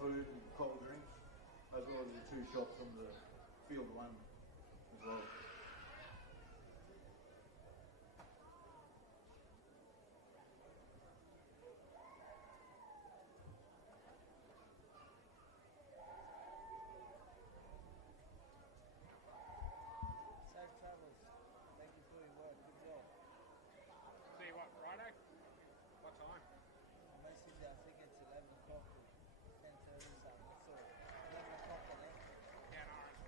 food and cold drinks, as well as the 2 shops on the field one as well. Safe travels. Thank you for your work. Good job. See you what, Friday? What time? I messaged you, I think it's 11 o'clock or 10:30 something. So 11 o'clock, I think. Yeah, no worries.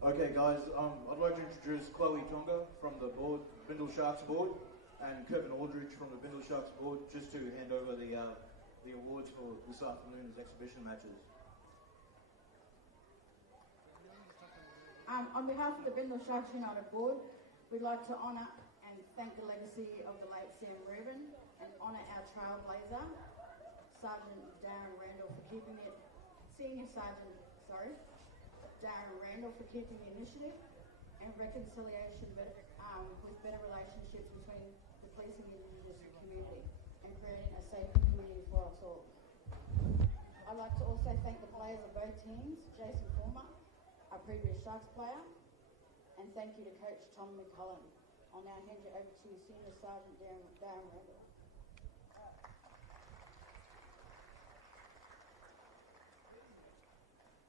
Okay guys, I'd like to introduce Chloe Tonga from the board, Bindle Sharks board, and Kevin Aldridge from the Bindle Sharks board, just to hand over the awards for this afternoon's exhibition matches. On behalf of the Bindle Sharks United board, we'd like to honour and thank the legacy of the late Sam Rubin and honour our trailblazer, Sergeant Darren Randall, for keeping it, Darren Randall for keeping the initiative and reconciliation with better relationships between the policing and Indigenous community and creating a safer community for us all. I'd like to also thank the players of both teams, Jason Former, our previous Sharks player, and thank you to Coach Tom McCullum. I'll now hand you over to Senior Sergeant Darren Randall.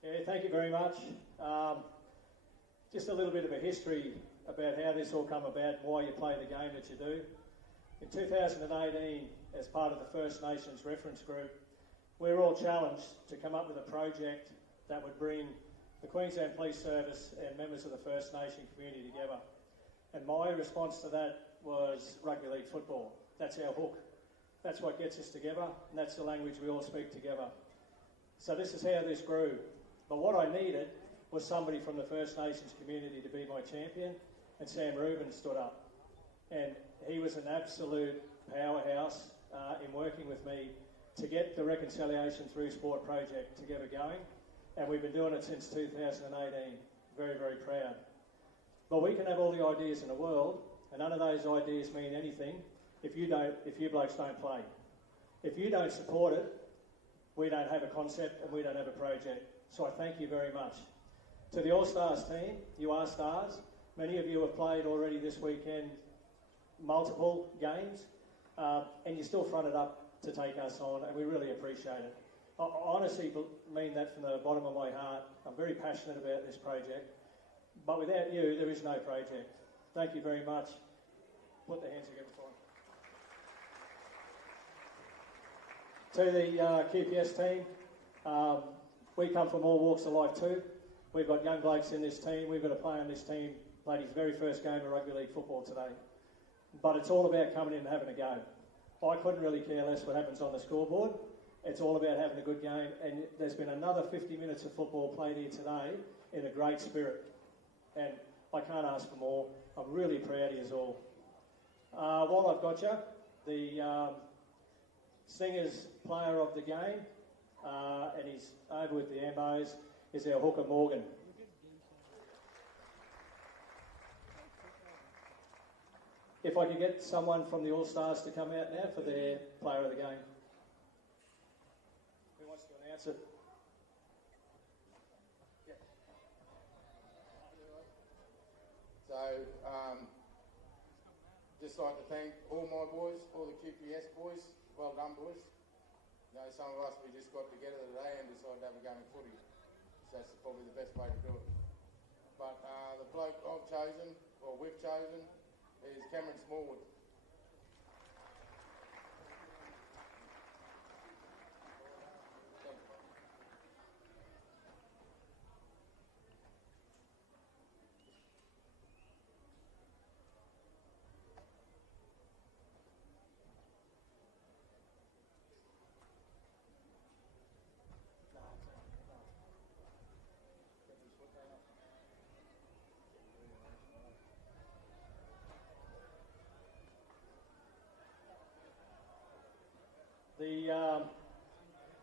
Yeah, thank you very much. Just a little bit of a history about how this all come about and why you play the game that you do. In 2018, as part of the First Nations reference group, we were all challenged to come up with a project that would bring the Queensland Police Service and members of the First Nation community together. And my response to that was rugby league football. That's our hook. That's what gets us together, and that's the language we all speak together. So this is how this grew. But what I needed was somebody from the First Nations community to be my champion, and Sam Rubin stood up. And he was an absolute powerhouse in working with me to get the Reconciliation Through Sport project together going. And we've been doing it since 2018. Very, very proud. But we can have all the ideas in the world, and none of those ideas mean anything if you blokes don't play. If you don't support it, we don't have a concept and we don't have a project. So I thank you very much. To the All-Stars team, you are stars. Many of you have played already this weekend multiple games, and you still fronted up to take us on, and we really appreciate it. I honestly mean that from the bottom of my heart. I'm very passionate about this project, but without you, there is no project. Thank you very much. Put the hands together for them. To the QPS team, we come from all walks of life too. We've got young blokes in this team. We've got a player on this team, played his very first game of rugby league football today. But it's all about coming in and having a go. I couldn't really care less what happens on the scoreboard. It's all about having a good game, and there's been another 50 minutes of football played here today in a great spirit. And I can't ask for more. I'm really proud of you all. While I've got you, the Singers player of the game, and he's over with the Ambos, is our hooker Morgan. If I could get someone from the All-Stars to come out now for their player of the game. Who wants to announce it? Yeah. So, just like to thank all my boys, all the QPS boys. Well done, boys. You know, some of us, we just got together today and decided to have a game of footy. So that's probably the best way to do it. But the bloke I've chosen, or we've chosen, is Cameron Smallwood.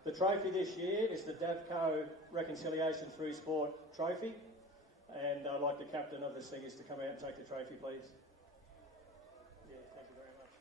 The trophy this year is the Davco Reconciliation Through Sport trophy. And I'd like the captain of the Stingers to come out and take the trophy, please. Yeah, thank you very much.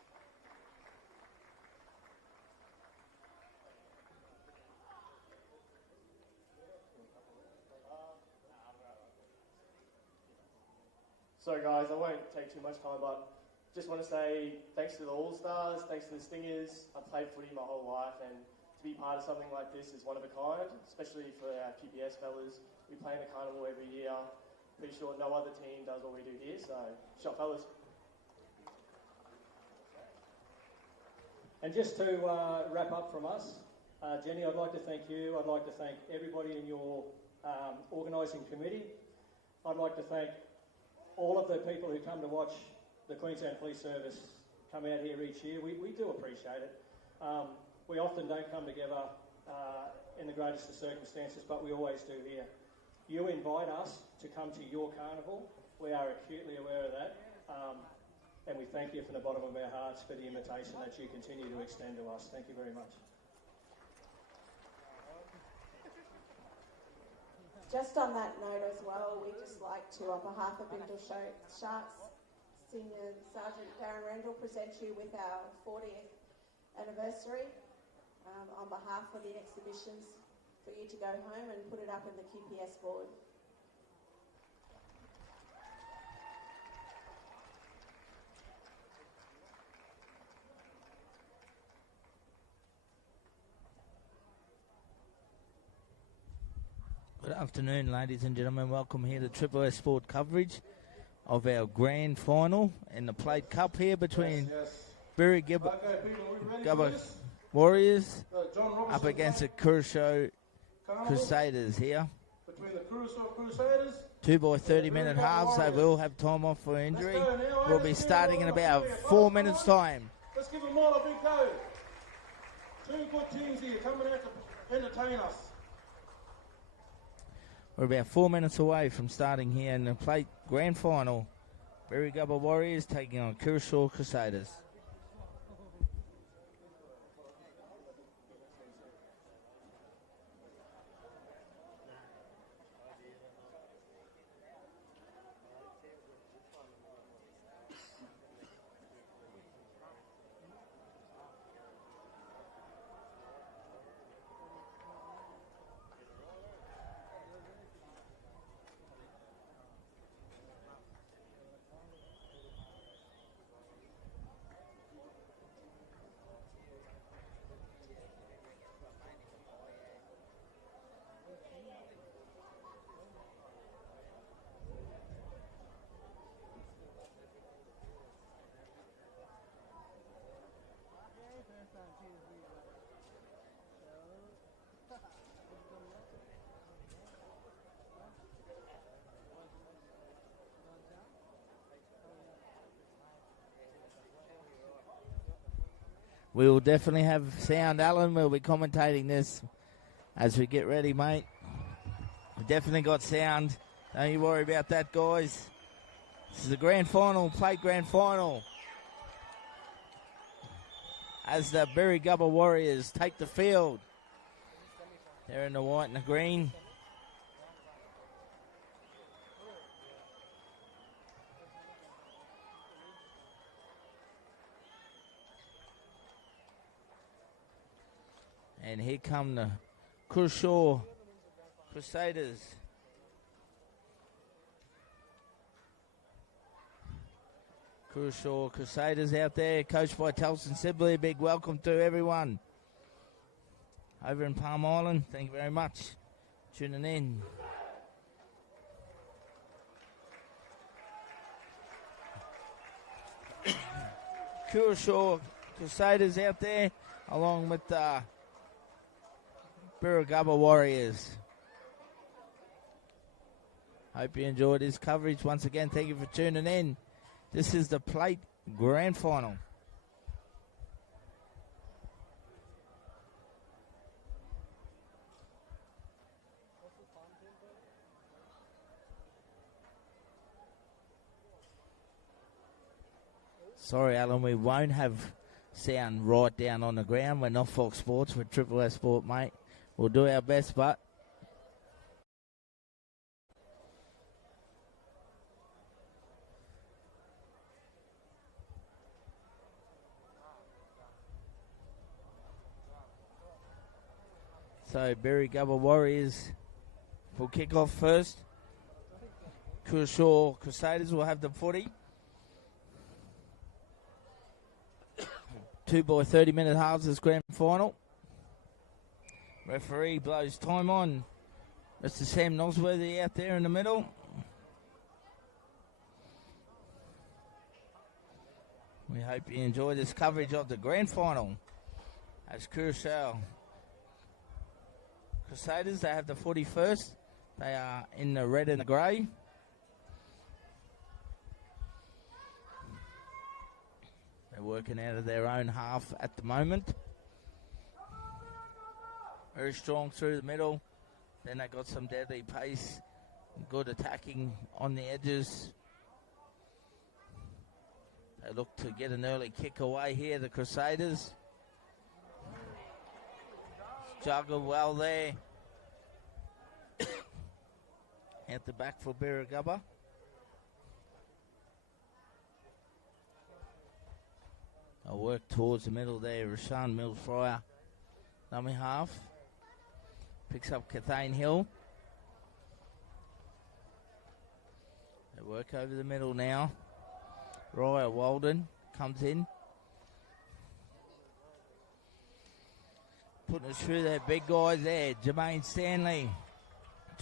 So guys, I won't take too much time, but just want to say thanks to the All-Stars, thanks to the Stingers. I've played footy my whole life, and to be part of something like this is one of a kind, especially for our QPS fellas. We play in the carnival every year. Pretty sure no other team does what we do here, so shot fellas. And just to wrap up from us, Jenny, I'd like to thank you. I'd like to thank everybody in your organising committee. I'd like to thank all of the people who come to watch the Queensland Police Service come out here each year. We do appreciate it. We often don't come together in the greatest of circumstances, but we always do here. You invite us to come to your carnival. We are acutely aware of that. And we thank you from the bottom of our hearts for the invitation that you continue to extend to us. Thank you very much. Just on that note as well, we'd just like to, on behalf of Bindle Sharks Senior Sergeant Darren Randall, present you with our 40th anniversary on behalf of the exhibitions for you to go home and put it up in the QPS board. Good afternoon, ladies and gentlemen. Welcome here to Triple S Sport coverage of our grand final in the Plate Cup here between Berry Gabba Warriors up against the Curacao Crusaders here. Between the Curacao Crusaders. 2 by 30-minute halves. They will have time off for injury. We'll be starting in about 4 minutes' time. Let's give them all a big go. Two good teams here coming out to entertain us. We're about 4 minutes away from starting here in the Plate Grand Final. Berry Gabba Warriors taking on Curacao Crusaders. We will definitely have sound, Alan. We'll be commentating this as we get ready, mate. We definitely got sound. Don't you worry about that, guys. This is the grand final, Plate Grand Final. As the Berry Gabba Warriors take the field. They're in the white and the green. And here come the Curacao Crusaders. Curacao Crusaders out there, coached by Telson Sibley. A big welcome to everyone over in Palm Island. Thank you very much for tuning in. Curacao Crusaders out there, along with Berry Gabba Warriors. Hope you enjoyed this coverage. Once again, thank you for tuning in. This is the Plate Grand Final. Sorry, Alan, we won't have sound right down on the ground. We're not Fox Sports, we're Triple S Sport, mate. We'll do our best, but So Berry Gubba Warriors will kick off first. Curaçao Crusaders will have the footy. 2 by 30-minute halves this grand final. Referee blows time on. Mr. Sam Nosworthy out there in the middle. We hope you enjoy this coverage of the grand final. As Curaçao Crusaders, they have the footy first. They are in the red and the grey. They're working out of their own half at the moment. Very strong through the middle. Then they got some deadly pace. Good attacking on the edges. They look to get an early kick away here, the Crusaders. Juggled well there. Out the back for Birragubba. They'll work towards the middle there. Rashawn Mills-Fryer, dummy half. Picks up Cathane Hill. They work over the middle now. Raya Walden comes in. Putting us through their big guys there. Jermaine Stanley.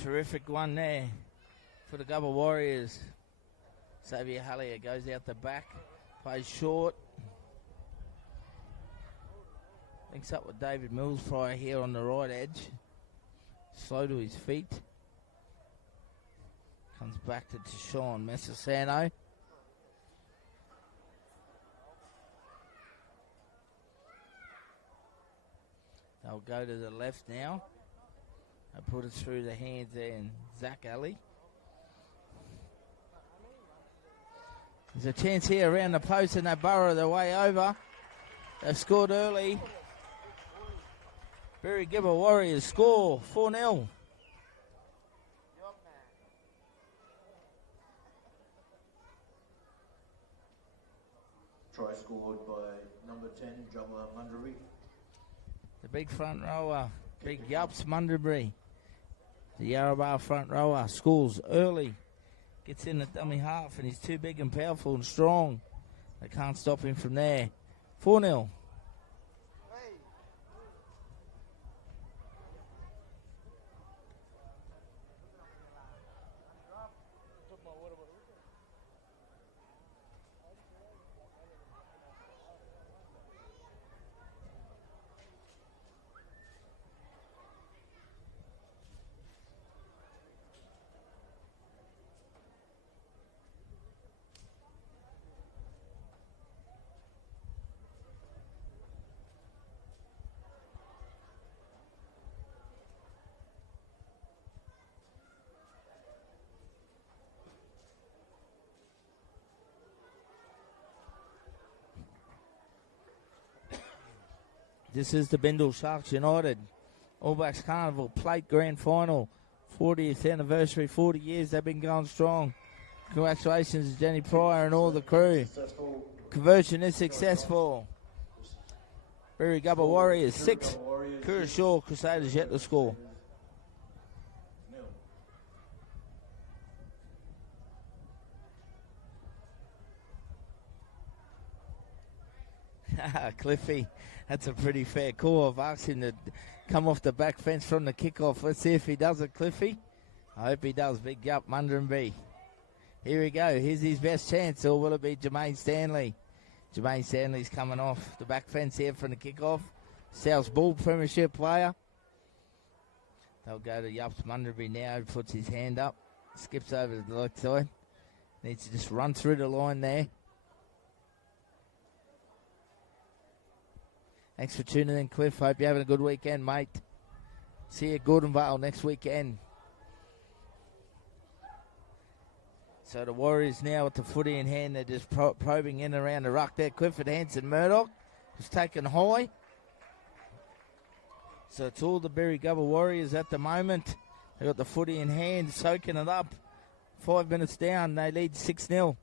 Terrific one there for the Gubba Warriors. Xavier Hallier goes out the back. Plays short. Links up with David Mills-Fryer here on the right edge. Slow to his feet. Comes back to Sean Messasano. They'll go to the left now. They put it through the hands there and Zach Alley. There's a chance here around the post and they burrow their way over. They've scored early. Birragubba Warriors score 4-0. Try scored by number 10, Jumla Mundraby. The big front rower, big Yups Mundraby. The Yarrabah front rower scores early. Gets in the dummy half and he's too big and powerful and strong. They can't stop him from there. 4-0. This is the Bindle Sharks United All Blacks Carnival Plate Grand Final. 40th anniversary, 40 years they've been going strong. Congratulations to Jenny Pryor and all the crew. Conversion is successful. Birragubba Warriors 6. Curaçao Crusaders yet to score. Cliffy, that's a pretty fair call. I've asked him to come off the back fence from the kickoff. Let's see if he does it, Cliffy. I hope he does. Big up, Mundraby. Here we go. Here's his best chance, or will it be Jermaine Stanley? Jermaine Stanley's coming off the back fence here from the kickoff. South Bull Premiership player. They'll go to Yups Mundraby now. He puts his hand up. Skips over to the left side. Needs to just run through the line there. Thanks for tuning in, Cliff. Hope you're having a good weekend, mate. See you at Gordonvale next weekend. So the Warriors now with the footy in hand. They're just probing in around the ruck there. Clifford Hansen Murdoch is taken high. So it's all the Birragubba Warriors at the moment. They've got the footy in hand, soaking it up. 5 minutes down. They lead 6-0.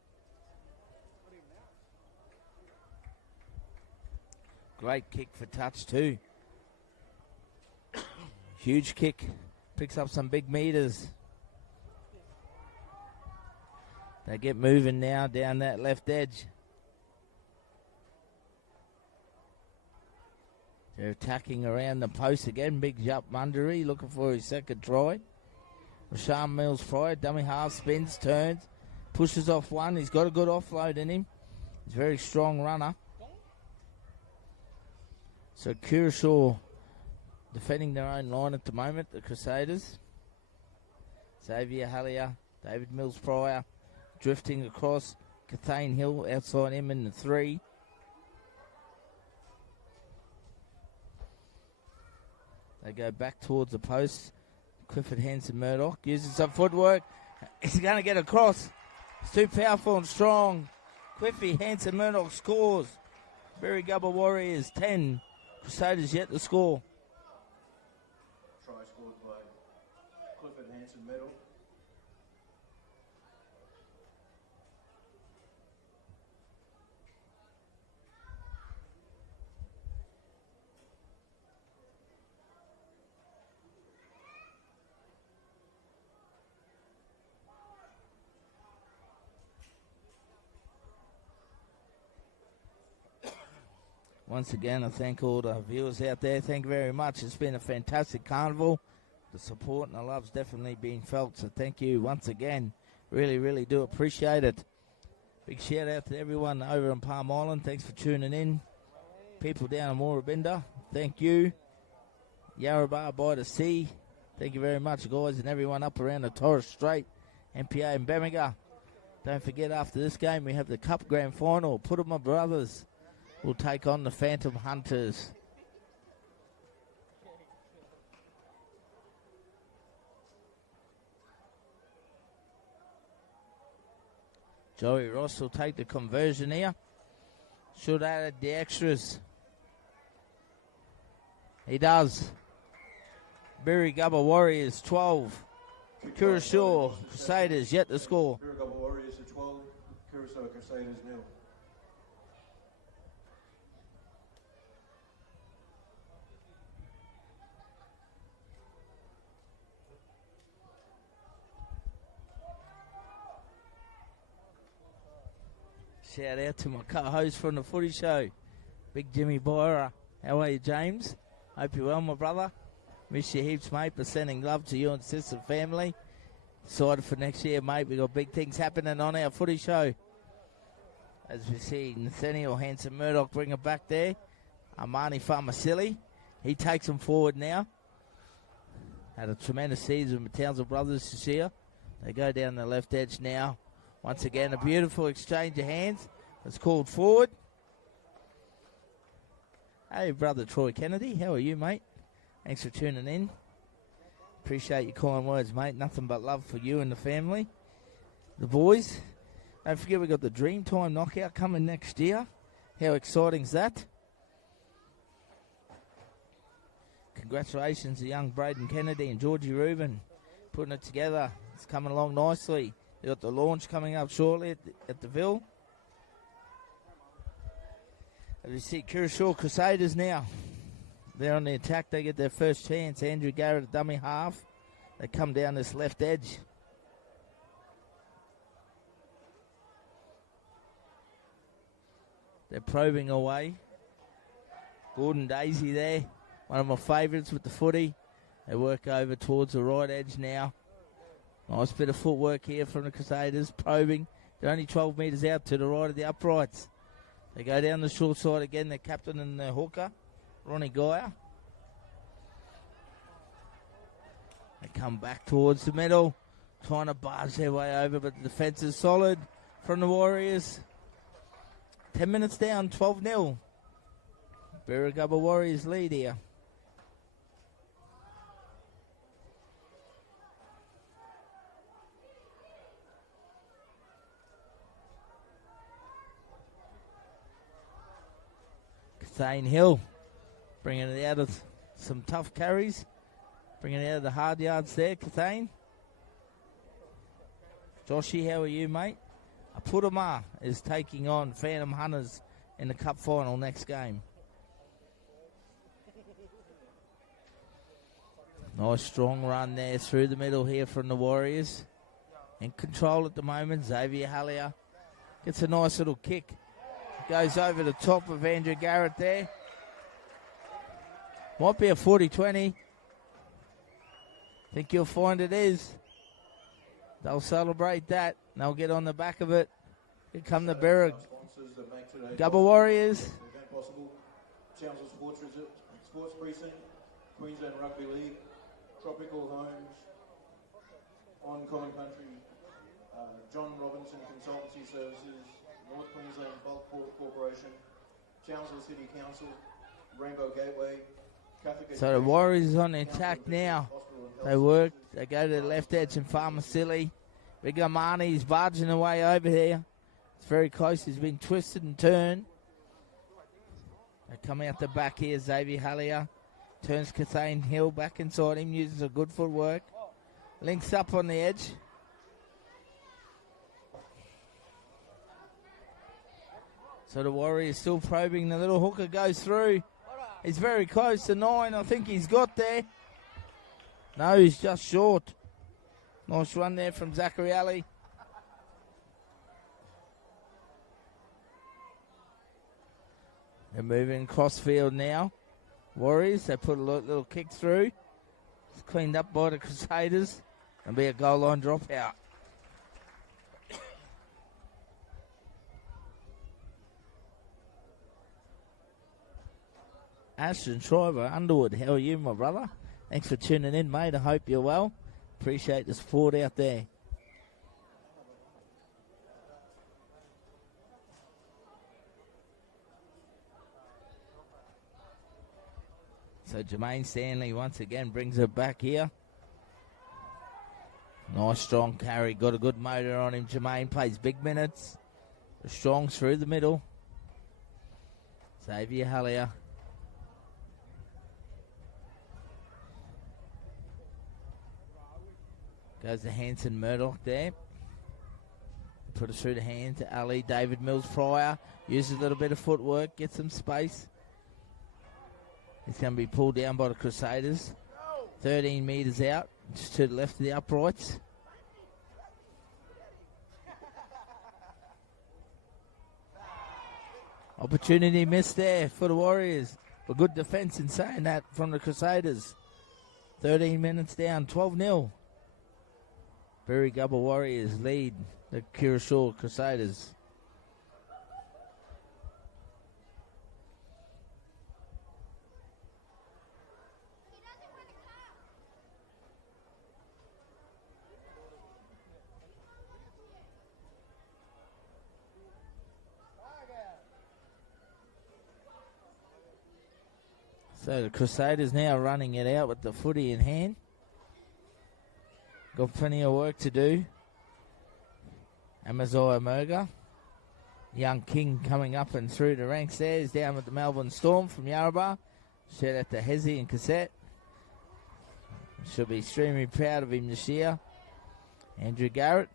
Great kick for touch too. Huge kick. Picks up some big meters. They get moving now down that left edge. They're attacking around the post again. Big jump Mundary looking for his second try. Rashawn Mills-Fryer, dummy half, spins, turns, pushes off one. He's got a good offload in him. He's a very strong runner. So Curacao defending their own line at the moment, the Crusaders. Xavier Hallier, David Mills-Fryer drifting across. Cathane Hill outside him in the 3. They go back towards the post. Clifford Hanson Murdoch uses some footwork. He's going to get across. It's too powerful and strong. Cliffy Hanson Murdoch scores. Berry Gubba Warriors 10. Crusaders yet to score. Try scored by Clifford Hanson Murdoch. Once again, I thank all the viewers out there. Thank you very much. It's been a fantastic carnival. The support and the love's definitely been felt. So thank you once again. Really, really do appreciate it. Big shout out to everyone over in Palm Island. Thanks for tuning in. People down in Moorabinda, thank you. Yarrabah by the sea, thank you very much, guys. And everyone up around the Torres Strait, MPA and Bamaga. Don't forget, after this game, we have the Cup Grand Final. Putama Brothers will take on the Phantom Hunters. Joey Ross will take the conversion here. Should add the extras. He does. Berry Gubba Warriors 12. Curacao Crusaders yet to score. Berry Gubba Warriors at 12. Curacao Crusaders 0. Shout out to my co-host from the footy show, Big Jimmy Boyer. How are you, James? Hope you're well, my brother. Miss you heaps, mate, but sending love to you and sister family. Excited for next year, mate. We've got big things happening on our footy show. As we see Nathaniel Hanson Murdoch bring it back there. Armani Farmasili. He takes him forward now. Had a tremendous season with Townsend Brothers this year. They go down the left edge now. Once again, a beautiful exchange of hands. It's called forward. Hey, brother Troy Kennedy. How are you, mate? Thanks for tuning in. Appreciate your kind words, mate. Nothing but love for you and the family. The boys. Don't forget, we've got the Dreamtime Knockout coming next year. How exciting is that? Congratulations to young Braden Kennedy and Georgie Rubin putting it together. It's coming along nicely. They've got the launch coming up shortly at the Ville. As we see Curacao Crusaders now. They're on the attack. They get their first chance. Andrew Garrett, a dummy half. They come down this left edge. They're probing away. Gordon Daisy there. One of my favourites with the footy. They work over towards the right edge now. Nice bit of footwork here from the Crusaders, probing. They're only 12 metres out to the right of the uprights. They go down the short side again, their captain and their hooker, Ronnie Geyer. They come back towards the middle, trying to barge their way over, but the defence is solid from the Warriors. 10 minutes down, 12-0. Birragubba Warriors lead here. Cathane Hill bringing it out of some tough carries. Bringing it out of the hard yards there, Cathane. Joshy, how are you, mate? Putama is taking on Phantom Hunters in the cup final next game. Nice strong run there through the middle here from the Warriors. In control at the moment, Xavier Hallier gets a nice little kick. Goes over the top of Andrew Garrett there. Might be a 40-20. Think you'll find it is. They'll celebrate that. They'll get on the back of it. Here come the Berra Gubba Warriors. Townsville Sports Precinct, Queensland Rugby League, Tropical Homes, On Common Country, John Robinson Consultancy Services, North Queensland Bulk Port Corporation, Townsville City Council, Rainbow Gateway, Catholic So the Warriors on the attack now. They work, they go to the left edge and Farmasili. Big Armani's barging away over here. It's very close, he's been twisted and turned. They come out the back here, Xavier Hallier. Turns Cathane Hill back inside him, uses a good footwork. Links up on the edge. So the Warriors still probing. The little hooker goes through. He's very close to 9. I think he's got there. No, he's just short. Nice run there from Zachary Ali. They're moving cross field now. Warriors, they put a little kick through. It's cleaned up by the Crusaders. And be a goal line dropout. Ashton Shriver, Underwood, how are you, my brother? Thanks for tuning in, mate. I hope you're well. Appreciate the support out there. So Jermaine Stanley once again brings it back here. Nice strong carry, got a good motor on him. Jermaine plays big minutes. Strong through the middle. Xavier Hallier. Goes to Hanson Murdoch there. Put it through the hand to Ali. David Mills Pryor. Uses a little bit of footwork. Gets some space. He's going to be pulled down by the Crusaders. 13 metres out. Just to the left of the uprights. Opportunity missed there for the Warriors. But good defence in saying that from the Crusaders. 13 minutes down. 12-0. Berry Gubba Warriors lead the Curacao Crusaders. So the Crusaders now running it out with the footy in hand. Got plenty of work to do. Amaziah Murga. Young King coming up and through the ranks there. He's down with the Melbourne Storm from Yarrabah. Shout out to Hezzy and Cassette. Should be extremely proud of him this year. Andrew Garrett.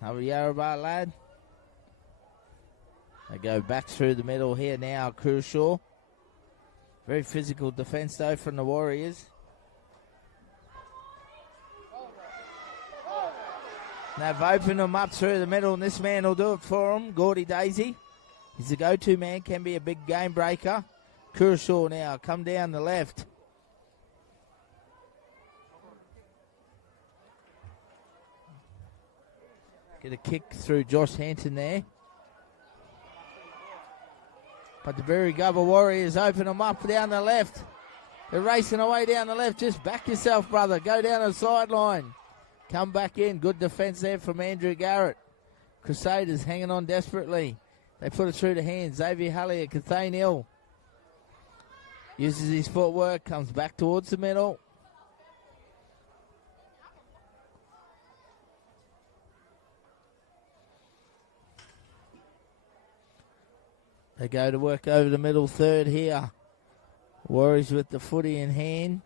Another Yarrabah lad. They go back through the middle here now. Curacao. Very physical defence though from the Warriors. They've opened them up through the middle, and this man will do it for them. Gordy Daisy. He's the go-to man, can be a big game breaker. Curacao now, come down the left. Get a kick through Josh Hanson there. But the Berry Gubba Warriors open them up down the left. They're racing away down the left. Just back yourself, brother. Go down the sideline. Come back in. Good defence there from Andrew Garrett. Crusaders hanging on desperately. They put it through the hands. Xavier Hallier, Cathane Hill. Uses his footwork. Comes back towards the middle. They go to work over the middle third here. Warriors with the footy in hand.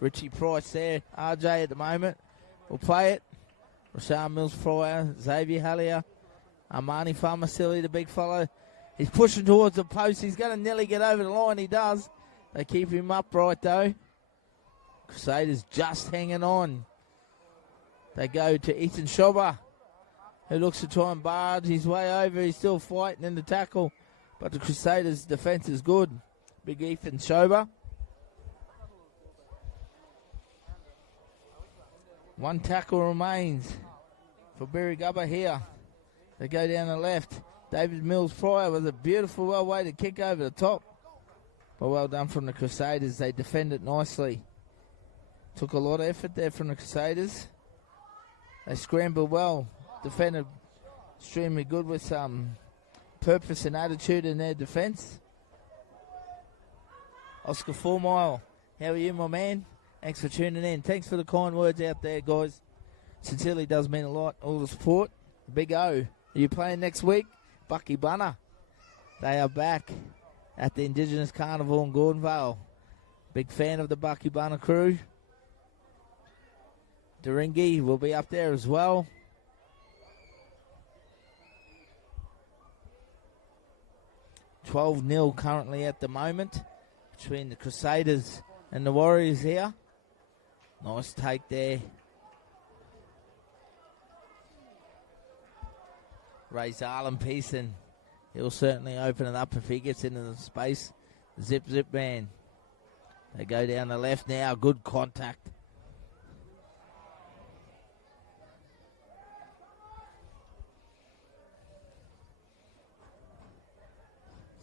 Richie Price there. RJ at the moment. We'll play it. Rashawn Mills Pryor, Xavier Hallier, Armani Farmasili, the big fellow. He's pushing towards the post. He's going to nearly get over the line. He does. They keep him upright though. Crusaders just hanging on. They go to Ethan Schober, who looks to try and barge his way over. He's still fighting in the tackle, but the Crusaders' defence is good. Big Ethan Schober. One tackle remains for Berry Gubba here. They go down the left. David Mills-Pryor with a beautiful, well-weighted kick over the top. But well done from the Crusaders. They defended nicely. Took a lot of effort there from the Crusaders. They scrambled well. Defended extremely good with some purpose and attitude in their defence. Oscar 4 Mile, how are you, my man? Thanks for tuning in. Thanks for the kind words out there, guys. Sincerely does mean a lot. All the support. Big O. Are you playing next week? Bucky Bunner. They are back at the Indigenous Carnival in Gordonvale. Big fan of the Bucky Bunner crew. Doringi will be up there as well. $12-0 currently at the moment between the Crusaders and the Warriors here. Nice take there. Ray Zarlin Pearson. He'll certainly open it up if he gets into the space. Zip man. They go down the left now. Good contact.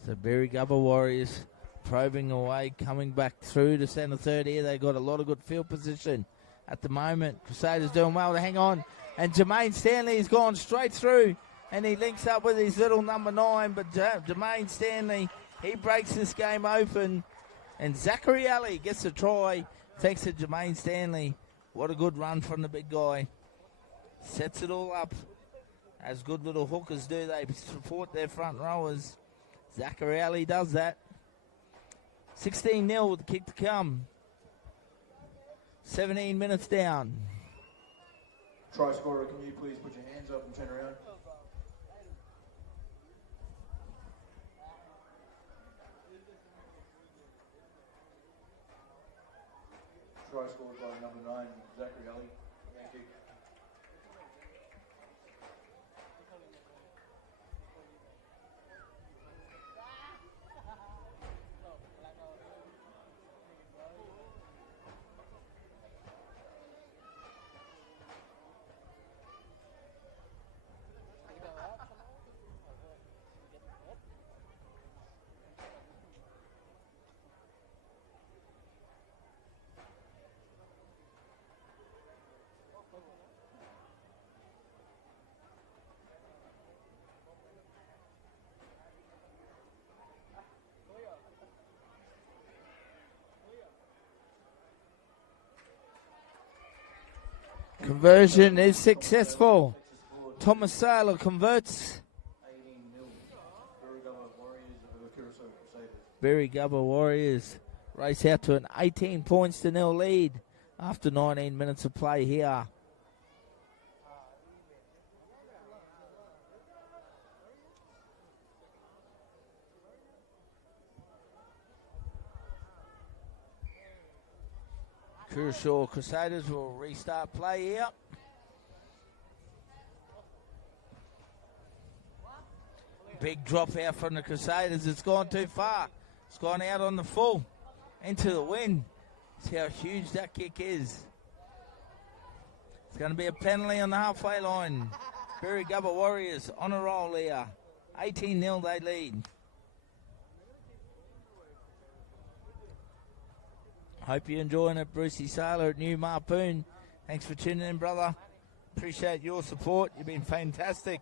So Berry Gubba Warriors probing away, coming back through to centre third here. They got a lot of good field position at the moment. Crusaders doing well to hang on. And Jermaine Stanley's gone straight through. And he links up with his little number 9. But Jermaine Stanley, he breaks this game open. And Zachary Alley gets a try thanks to Jermaine Stanley. What a good run from the big guy. Sets it all up. As good little hookers do, they support their front rowers. Zachary Alley does that. 16-0 with the kick to come. 17 minutes down. Try scorer, can you please put your hands up and turn around? Try scored by number 9, Zachary Alley. Thank you. Conversion is successful. Thomas Saylor converts. 18-0. Berry Gubba Warriors race out to an 18 points to 0 lead after 19 minutes of play here. Kershaw Crusaders will restart play here. Big drop out from the Crusaders. It's gone too far. It's gone out on the full. Into the wind. See how huge that kick is. It's going to be a penalty on the halfway line. Berry Gubba Warriors on a roll here. 18-0 they lead. Hope you're enjoying it, Brucey Saylor at New Marpoon. Thanks for tuning in, brother. Appreciate your support. You've been fantastic.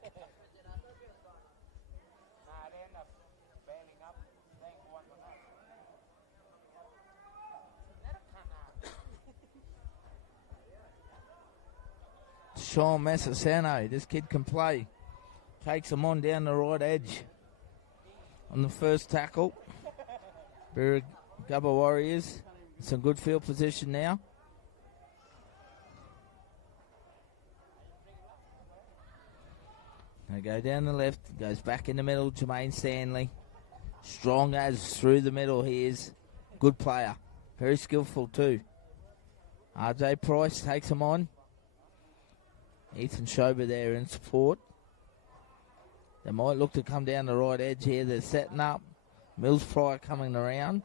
Sean Massasano, this kid can play. Takes him on down the right edge on the first tackle. Berry Gubba Warriors. Some good field position now. They go down the left, goes back in the middle, Jermaine Stanley. Strong as through the middle he is. Good player. Very skillful too. RJ Price takes him on. Ethan Schober there in support. They might look to come down the right edge here. They're setting up. Mills Pryor coming around.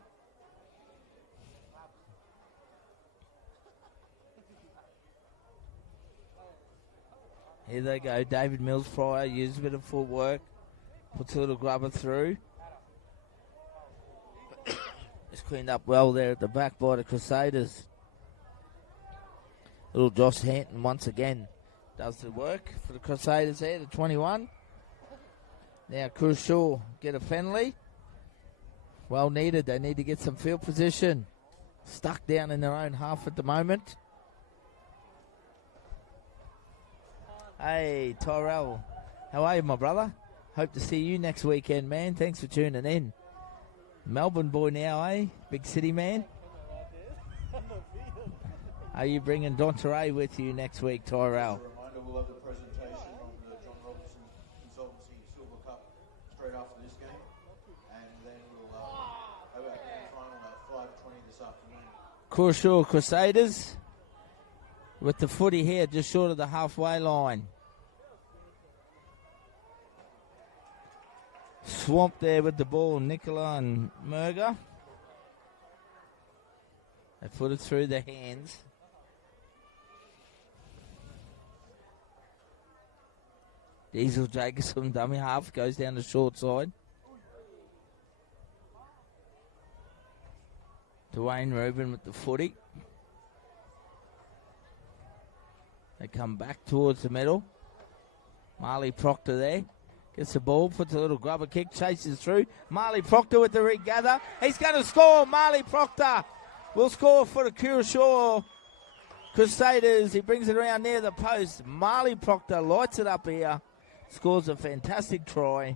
Here they go. David Mills Pryor uses a bit of footwork. Puts a little grubber through. It's cleaned up well there at the back by the Crusaders. Little Josh Hanton once again does the work for the Crusaders there, the 21. Now Crucial get a penalty. Well needed. They need to get some field position. Stuck down in their own half at the moment. Hey, Tyrell. How are you, my brother? Hope to see you next weekend, man. Thanks for tuning in. Melbourne boy now, eh? Big city man. Are you bringing Donteray with you next week, Tyrell? As a reminder, we'll have the presentation on the John Robinson Consultancy Silver Cup straight after this game. And then we'll have our grand final at 5:20 this afternoon. Crucial Crusaders with the footy here just short of the halfway line. Swamped there with the ball, Nicola and Murga. They put it through their hands. Diesel Jacobson, dummy half, goes down the short side. Dwayne Rubin with the footy. They come back towards the middle. Marley Proctor there. Gets the ball, puts a little grubber kick, chases through. Marley Proctor with the regather. He's going to score. Marley Proctor will score for the Curacao Crusaders. He brings it around near the post. Marley Proctor lights it up here. Scores a fantastic try.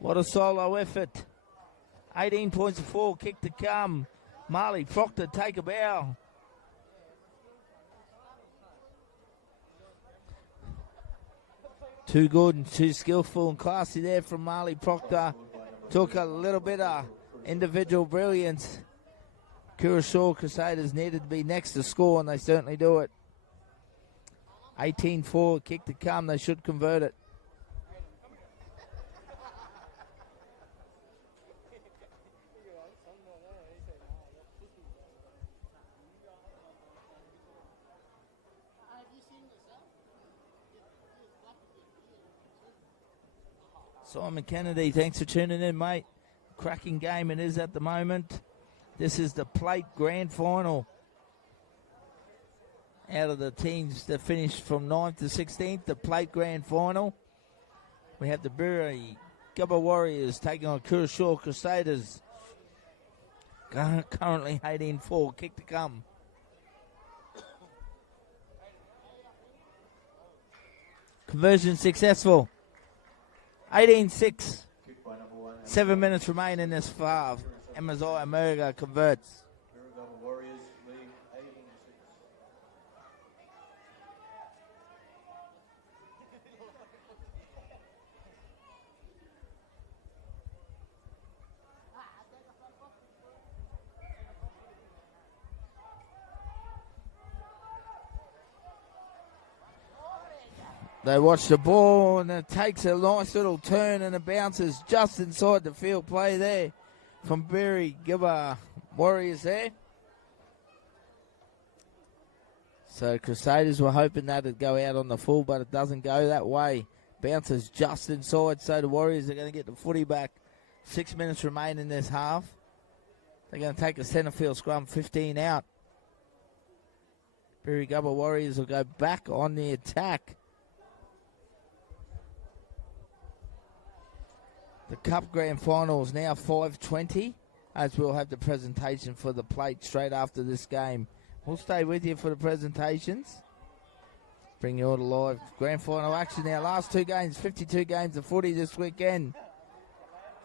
What a solo effort. 18 points to 4, kick to come. Marley Proctor take a bow. Too good and too skillful and classy there from Marley Proctor. Took a little bit of individual brilliance. Curacao Crusaders needed to be next to score, and they certainly do it. 18-4, kick to come. They should convert it. Simon Kennedy, thanks for tuning in, mate. Cracking game it is at the moment. This is the Plate Grand Final. Out of the teams that finished from 9th to 16th, the Plate Grand Final. We have the Birri Gubba Warriors taking on Curacao Crusaders. Currently 18-4, kick to come. Conversion successful. 18-6. 7 minutes remain in this half. Amaziah Murga converts. Warriors lead 18-6. They watch the ball and it takes a nice little turn and it bounces just inside the field play there from Birri Gubba Warriors there. So Crusaders were hoping that it'd go out on the full, but it doesn't go that way. Bounces just inside, so the Warriors are going to get the footy back. 6 minutes remain in this half. They're going to take a centre field scrum, 15 out. Birri Gubba Warriors will go back on the attack. The Cup Grand Final is now 5:20, as we'll have the presentation for the plate straight after this game. We'll stay with you for the presentations. Bring you all to live Grand Final action now. Last two games, 52 games of footy this weekend.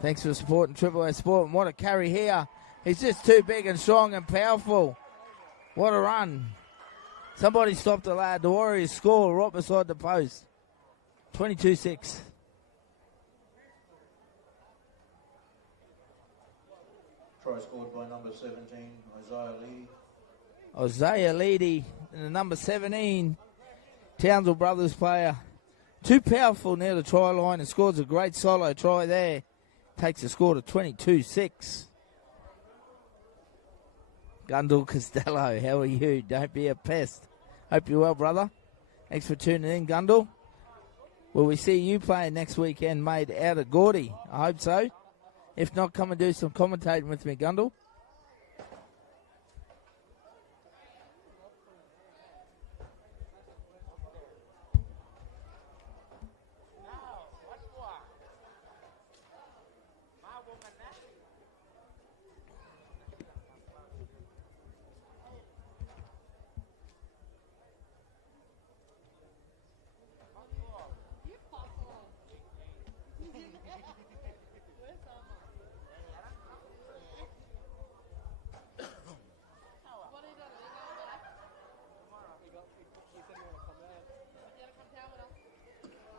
Thanks for supporting Triple A Sport. And what a carry here. He's just too big and strong and powerful. What a run. Somebody stopped the lad. The Warriors score right beside the post. 22-6. Try scored by number 17, Isaiah Lee. Isaiah Leedy, the number 17, Townsville Brothers player. Too powerful near the try line and scores a great solo try there. Takes the score to 22-6. Gundle Costello, how are you? Don't be a pest. Hope you're well, brother. Thanks for tuning in, Gundle. Will we see you playing next weekend, mate, out at Gordy? I hope so. If not, come and do some commentating with me, Gundle.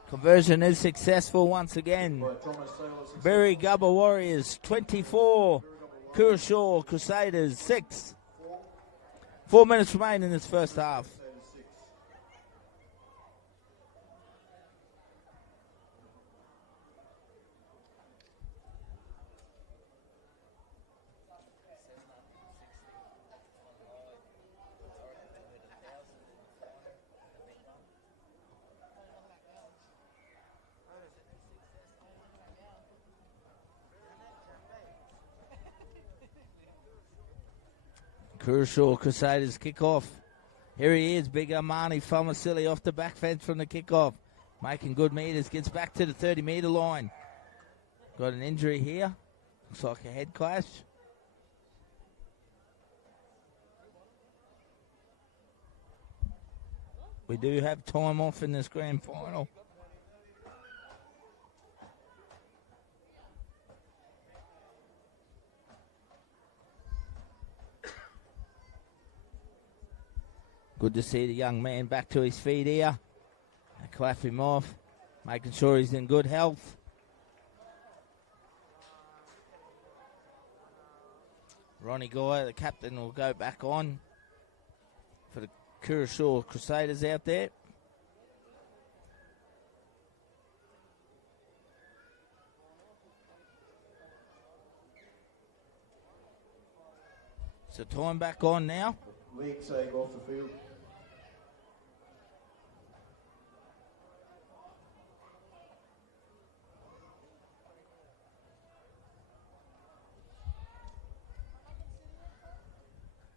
Conversion is successful once again. Berry Gubba Warriors 24, Curashaw Crusaders 6. 4 minutes remain in this first half. Curashaw Crusaders kickoff. Here he is, Big Armani Fomasili off the back fence from the kickoff. Making good meters, gets back to the 30-metre line. Got an injury here. Looks like a head clash. We do have time off in this grand final. Good to see the young man back to his feet here. I clap him off, making sure he's in good health. Ronnie Guy, the captain, will go back on for the Curashaw Crusaders out there. So time back on now. League save off the field.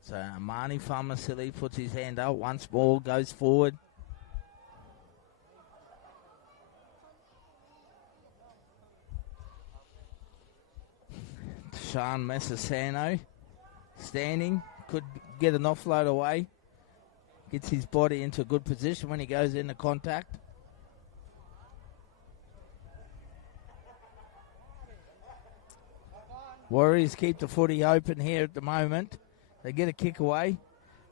So Armani Fomasili puts his hand up once more, goes forward. Sean Messasano standing, could get an offload away. Gets his body into a good position when he goes into contact. Warriors keep the footy open here at the moment. They get a kick away.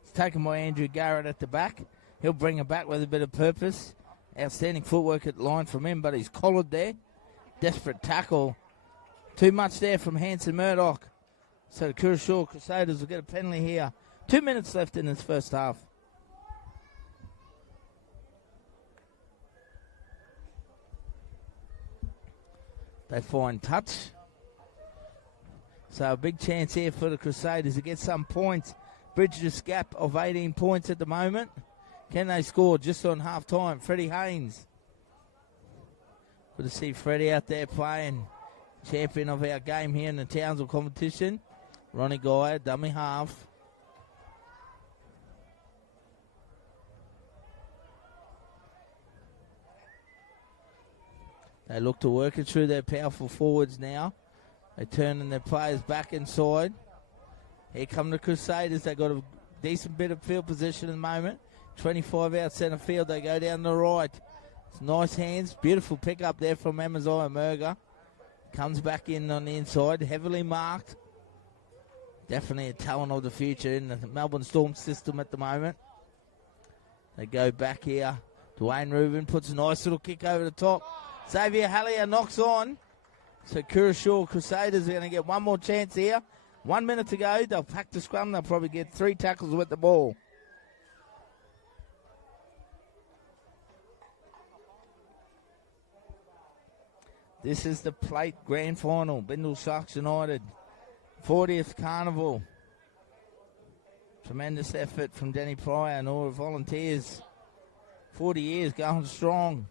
It's taken by Andrew Garrett at the back. He'll bring it back with a bit of purpose. Outstanding footwork at the line from him, but he's collared there. Desperate tackle. Too much there from Hanson Murdoch. So the Curashaw Crusaders will get a penalty here. 2 minutes left in this first half. They find touch. So a big chance here for the Crusaders to get some points. Bridge this gap of 18 points at the moment. Can they score just on half time? Freddie Haynes. Good to see Freddie out there playing. Champion of our game here in the Townsville competition. Ronnie Guy, dummy half. They look to work it through their powerful forwards now. They're turning their players back inside. Here come the Crusaders. They've got a decent bit of field position at the moment. 25 out centre field. They go down the right. It's nice hands. Beautiful pick up there from Amaziah Murga. Comes back in on the inside. Heavily marked. Definitely a talent of the future in the Melbourne Storm system at the moment. They go back here. Dwayne Rubin puts a nice little kick over the top. Xavier Hallier knocks on. So Curashaw Crusaders are going to get one more chance here. 1 minute to go. They'll pack the scrum. They'll probably get 3 tackles with the ball. This is the plate grand final. Bindle Sharks United. 40th Carnival. Tremendous effort from Danny Pryor and all the volunteers. 40 years going strong.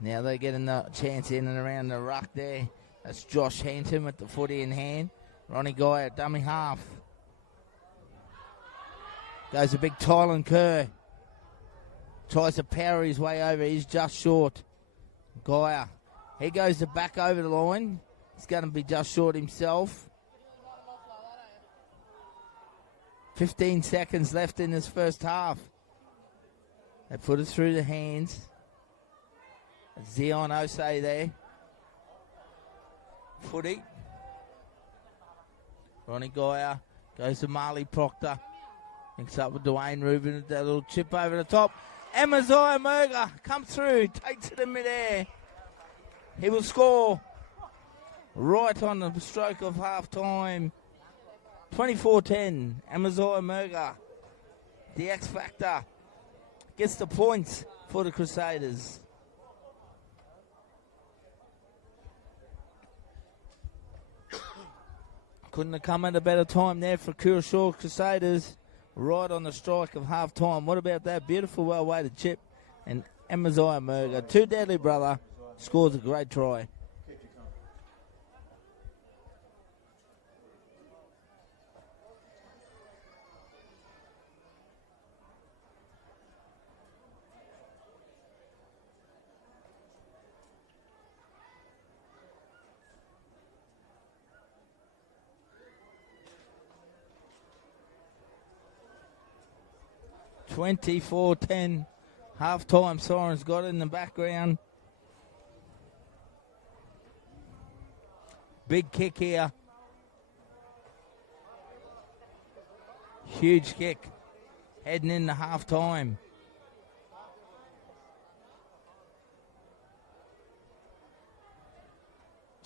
Now they're getting the chance in and around the ruck there. That's Josh Hampton with the footy in hand. Ronnie Guy at dummy half. Goes a big Tylan Kerr. Tries to power his way over. He's just short. Geyer. He goes to back over the line. He's going to be just short himself. 15 seconds left in this first half. They put it through the hands. Zion Osei there. Footy. Ronnie Geyer goes to Marley Proctor. Mixed up with Dwayne Rubin. That little chip over the top. Amaziah Murga comes through. Takes it in midair. He will score right on the stroke of half time. 24-10. Amaziah Murga, the X Factor, gets the points for the Crusaders. Couldn't have come at a better time there for Curacao Crusaders. Right on the strike of half time. What about that beautiful, well-weighted chip? And Amaziah Murga, too deadly, brother, scores a great try. $24-10. Half-time sirens got it in the background. Big kick here. Huge kick. Heading into half-time.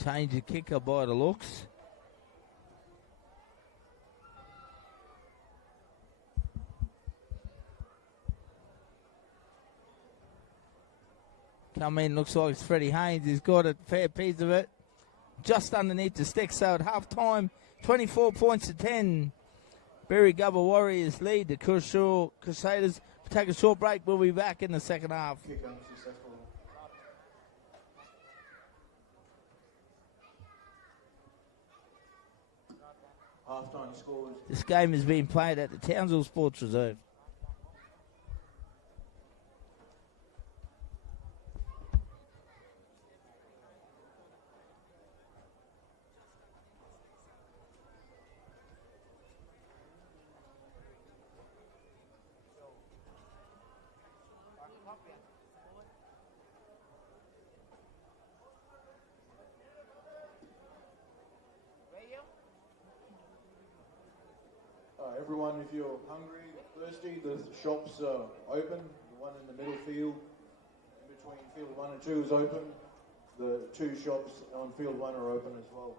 Change the kicker by the looks. Come in, looks like it's Freddie Haynes. He's got a fair piece of it. Just underneath the stick, so at half-time, 24 points to 10. Berry Gubba Warriors lead the Curacao Crusaders. Take a short break. We'll be back in the second half. Kick unsuccessful. Half-time scores. This game is being played at the Townsville Sports Reserve. Everyone, if you're hungry, thirsty, the shops are open. The one in the middle field, in between field 1 and 2 is open. The 2 shops on field 1 are open as well.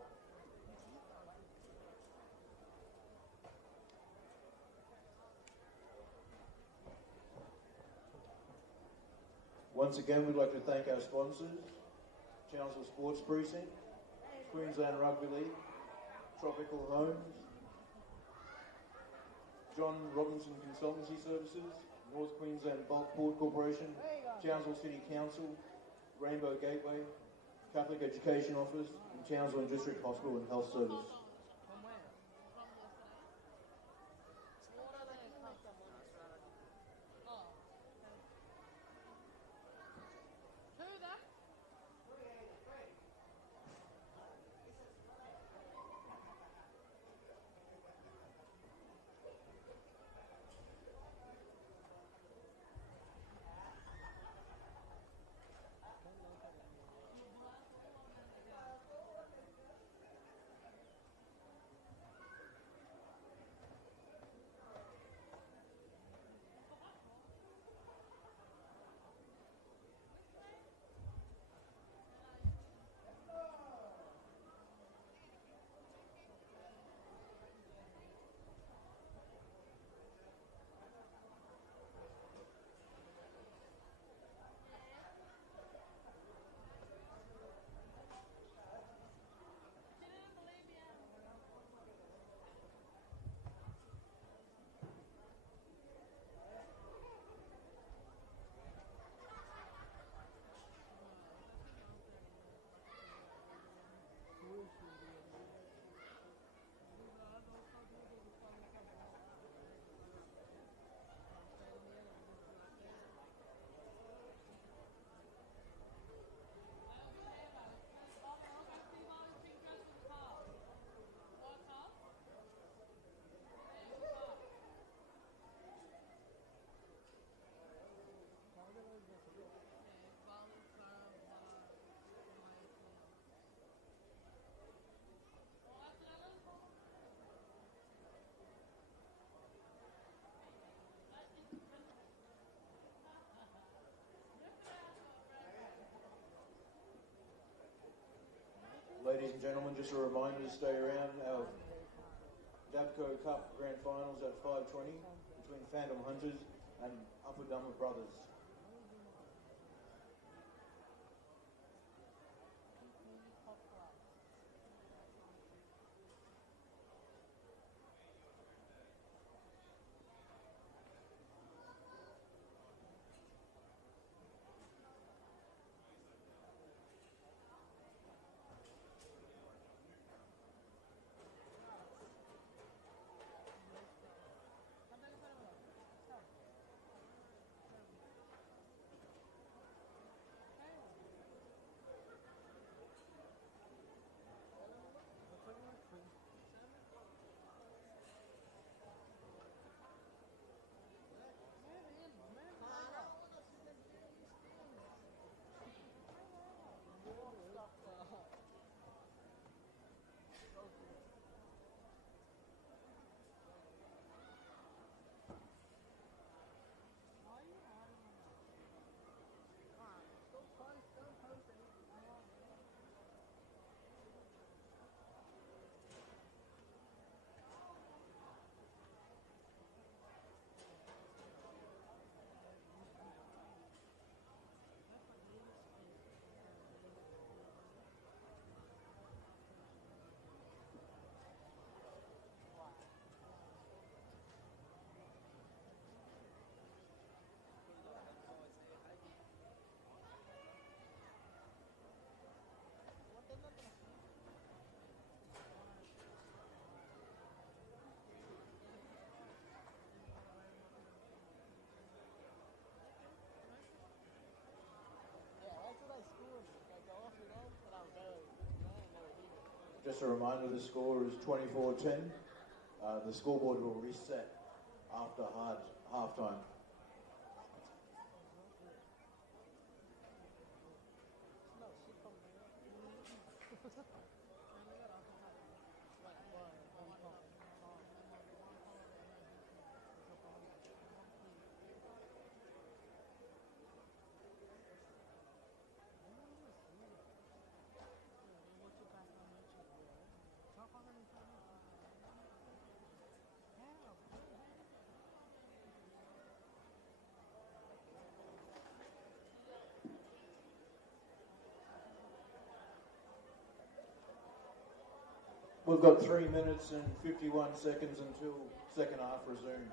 Once again, we'd like to thank our sponsors, Townsville Sports Precinct, Queensland Rugby League, Tropical Homes, John Robinson Consultancy Services, North Queensland Bulk Port Corporation, Townsville City Council, Rainbow Gateway, Catholic Education Office, and Townsville District Hospital and Health Service. just a reminder to stay around. Our Dabco Cup Grand Finals at 5:20 between Phantom Hunters and Upper Dummer Brothers. Just a reminder, the score is 24-10. The scoreboard will reset after halftime. We've got 3 minutes and 51 seconds until second half resumes.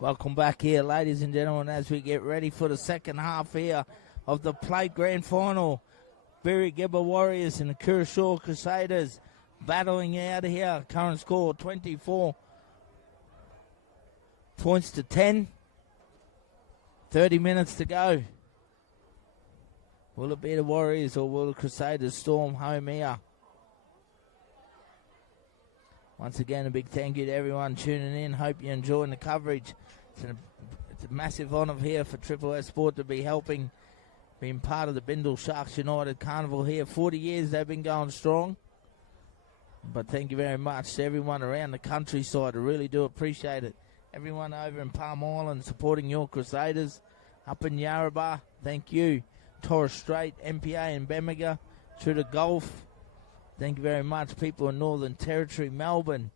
Welcome back here, ladies and gentlemen, as we get ready for the second half here of the Plate Grand Final. Birri-Gibba Warriors and the Currashaw Crusaders battling out here. Current score 24 points to 10. 30 minutes to go. Will it be the Warriors or will the Crusaders storm home here? Once again, a big thank you to everyone tuning in. Hope you're enjoying the coverage. It's a massive honour here for Triple S Sport to be helping, being part of the Bindal Sharks United Carnival here. 40 years they've been going strong. But thank you very much to everyone around the countryside. I really do appreciate it. Everyone over in Palm Island supporting your Crusaders. Up in Yarrabah, thank you. Torres Strait, MPA and Bamaga, through to golf. Thank you very much, people in Northern Territory, Melbourne.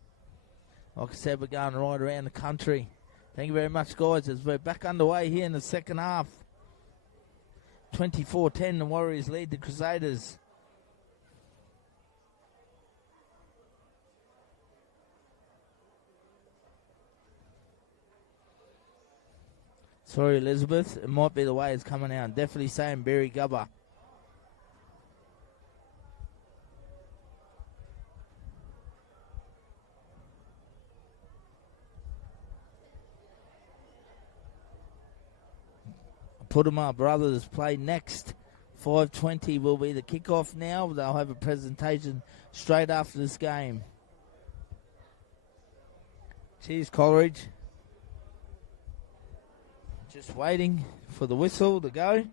Like I said, we're going right around the country. Thank you very much, guys, as we're back underway here in the second half. 24-10, the Warriors lead the Crusaders. Sorry, Elizabeth. It might be the way it's coming out. Definitely saying Barry Gubba. Puttima Brothers play next. 5:20 will be the kickoff now. They'll have a presentation straight after this game. Cheers, Coleridge. Just waiting for the whistle to go.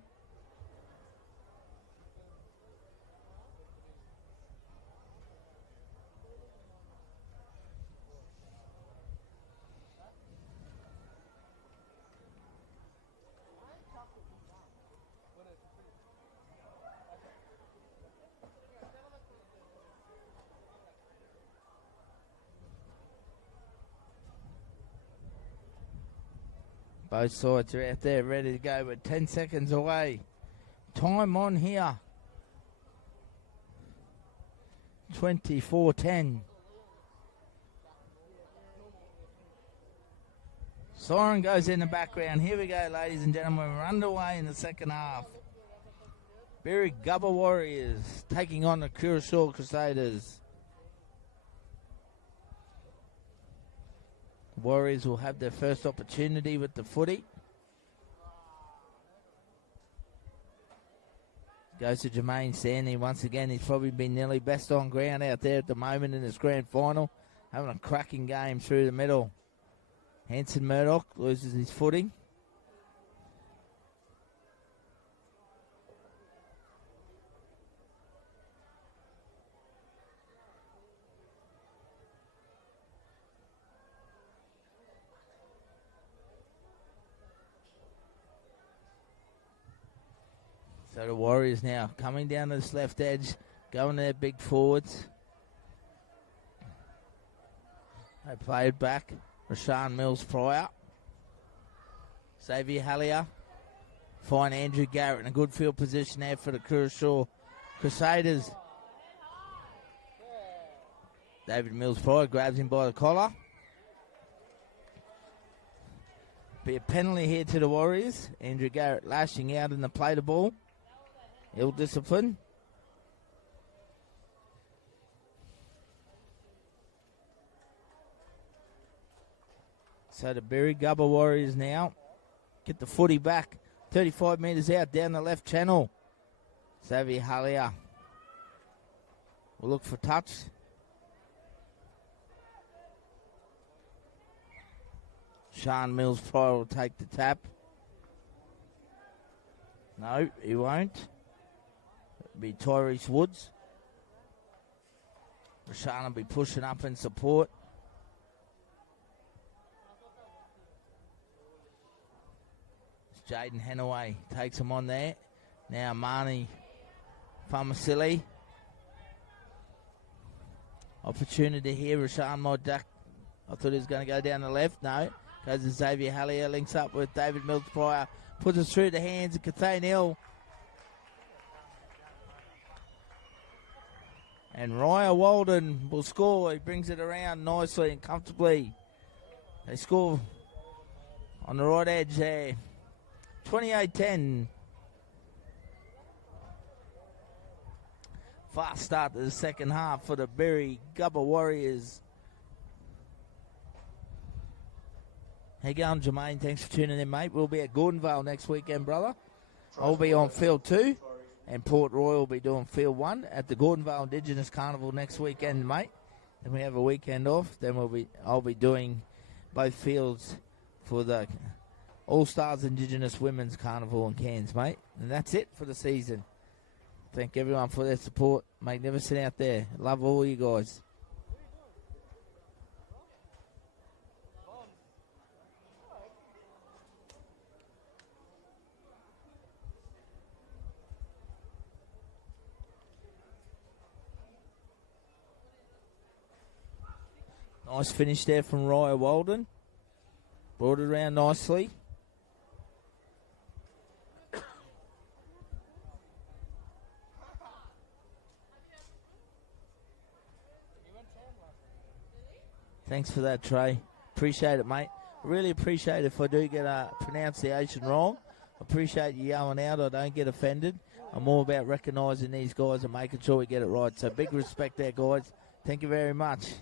Both sides are out there ready to go. We're 10 seconds away. Time on here. 24-10. Siren goes in the background. Here we go, ladies and gentlemen. We're underway in the second half. Berry Gubba Warriors taking on the Curacao Crusaders. Warriors will have their first opportunity with the footy. Goes to Jermaine Stanley once again. He's probably been nearly best on ground out there at the moment in this grand final. Having a cracking game through the middle. Hanson Murdoch loses his footing. So the Warriors now coming down to this left edge, going to their big forwards. They play it back. Rashawn Mills-Pryor. Xavier Hallier. Find Andrew Garrett in a good field position there for the Curacao Crusaders. David Mills-Pryor grabs him by the collar. Be a penalty here to the Warriors. Andrew Garrett lashing out in the play the ball. Ill discipline. So the Berry Gubba Warriors now get the footy back. 35 metres out down the left channel. Xavier Hallier will look for touch. Sean Mills-Pryor will take the tap. No, he won't. It'll be Tyrese Woods. Rashawn will be pushing up in support. Jaden Henaway takes him on there. Now Marnie Famasili. Opportunity here. Rashawn Modak. I thought he was going to go down the left. No. Goes to Xavier Hallier. Links up with David Mills-Pryor. Puts it through the hands of Kathleen Hill. And Raya Walden will score. He brings it around nicely and comfortably. They score on the right edge there. 28-10. Fast start to the second half for the Berry Gubba Warriors. How you going, Jermaine? Thanks for tuning in, mate. We'll be at Gordonvale next weekend, brother. I'll be on field 2, and Port Royal will be doing field 1 at the Gordonvale Indigenous Carnival next weekend, mate. Then we have a weekend off. Then I'll be doing both fields for the All-Stars Indigenous Women's Carnival in Cairns, mate. And that's it for the season. Thank everyone for their support. Magnificent out there. Love all you guys. Nice finish there from Raya Walden. Brought it around nicely. Thanks for that, Trey. Appreciate it, mate. Really appreciate it if I do get a pronunciation wrong. Appreciate you yelling out. I don't get offended. I'm all about recognising these guys and making sure we get it right. So big respect there, guys. Thank you very much.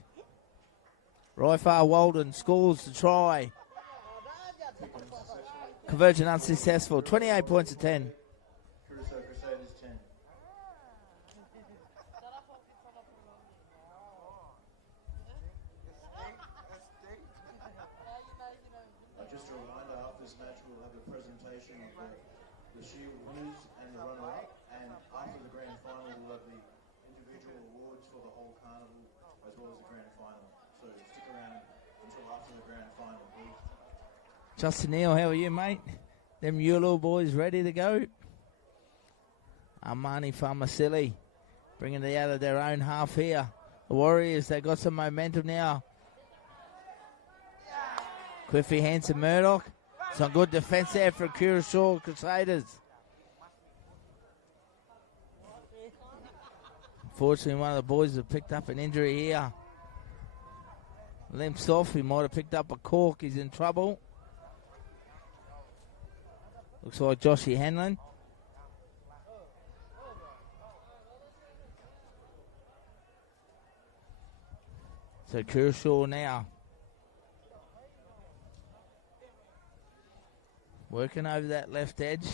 Ryfar Walden scores the try. Conversion unsuccessful. 28 points to 10. Crusoe Crusaders 10. Just a reminder, after this match we'll have a presentation of the Shield winners and the runner-up, and after the grand final we'll have the individual awards for the whole carnival as well as the grand final. So stick around until after the grand final, please. Justin Neal, how are you, mate? Them Yulu boys ready to go? Armani Farmasili bringing it out of their own half here. The Warriors, they got some momentum now. Cliffy Hanson Murdoch. Some good defence there for Curacao Crusaders. Unfortunately, one of the boys have picked up an injury here. Limps off. He might have picked up a cork. He's in trouble. Looks like Joshy Hanlon. So Kershaw now working over that left edge.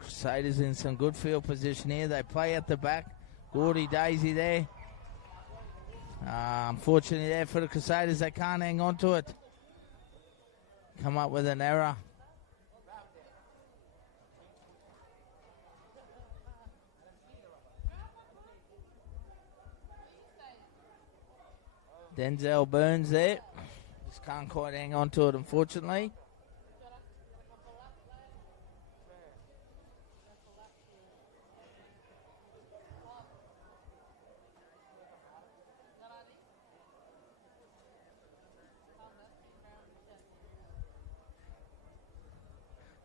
Crusaders in some good field position here. They play at the back. Gordy Daisy there. Unfortunately there for the Crusaders, they can't hang on to it. Come up with an error. Denzel Burns there. Just can't quite hang on to it, unfortunately.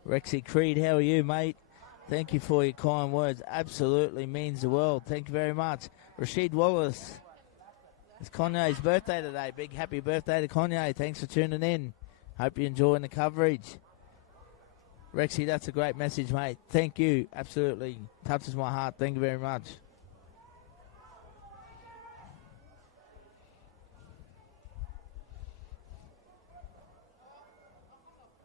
Rexy Creed, how are you, mate? Thank you for your kind words. Absolutely means the world. Thank you very much. Rashid Wallace. It's Kanye's birthday today. Big happy birthday to Kanye. Thanks for tuning in. Hope you're enjoying the coverage. Rexy, that's a great message, mate. Thank you. Absolutely touches my heart. Thank you very much.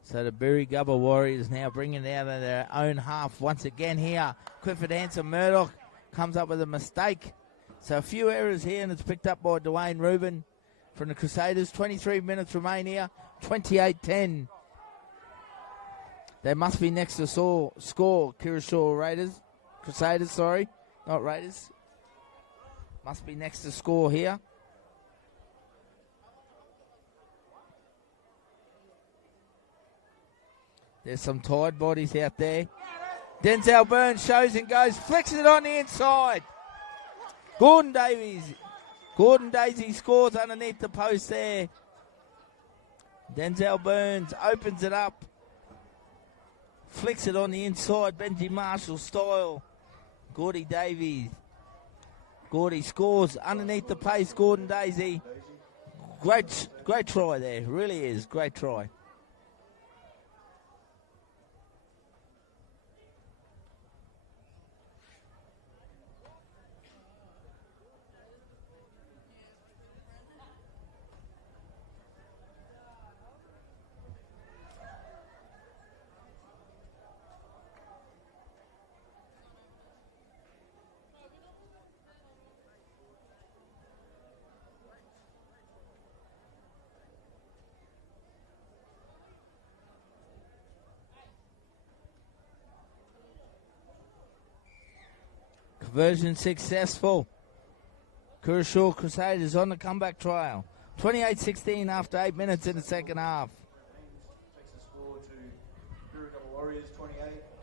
So the Berry Gubba Warriors now bringing it out of their own half once again here. Clifford Hanson Murdoch comes up with a mistake. So a few errors here, and it's picked up by Dwayne Rubin from the Crusaders. 23 minutes remain here. 28-10. They must be next to score Crusaders, sorry. Not Raiders. Must be next to score here. There's some tired bodies out there. Denzel Burns shows and goes, flicks it on the inside. Gordon Daisy scores underneath the post there. Denzel Burns opens it up. Flicks it on the inside, Benji Marshall style. Gordy Davies. Gordy scores underneath the pace, Gordon Daisy. Great try there, really is, great try. Conversion successful. Curacao Crusaders on the comeback trial. 28-16 after 8 minutes in the second half. Takes the score to Curacao Warriors 28,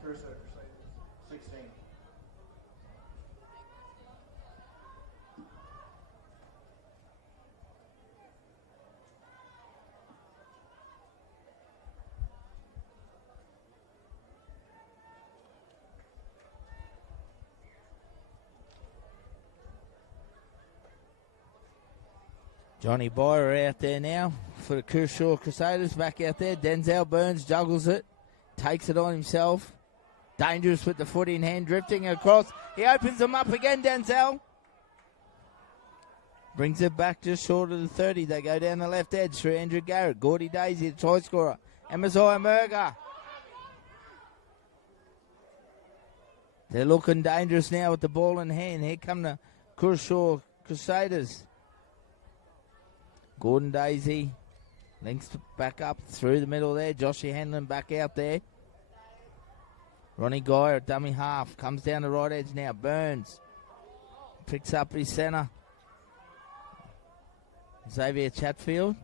Crusoe Crusaders 16. Johnny Boyer out there now for the Kershaw Crusaders. Back out there. Denzel Burns juggles it. Takes it on himself. Dangerous with the footy in hand. Drifting across. He opens them up again, Denzel. Brings it back just short of the 30. They go down the left edge through Andrew Garrett. Gordy Daisy, the try scorer. Amaziah Murga. They're looking dangerous now with the ball in hand. Here come the Kershaw Crusaders. Gordon Daisy links back up through the middle there. Joshy Hanlon back out there. Ronnie Guy at dummy half. Comes down the right edge now. Burns picks up his centre. Xavier Chatfield.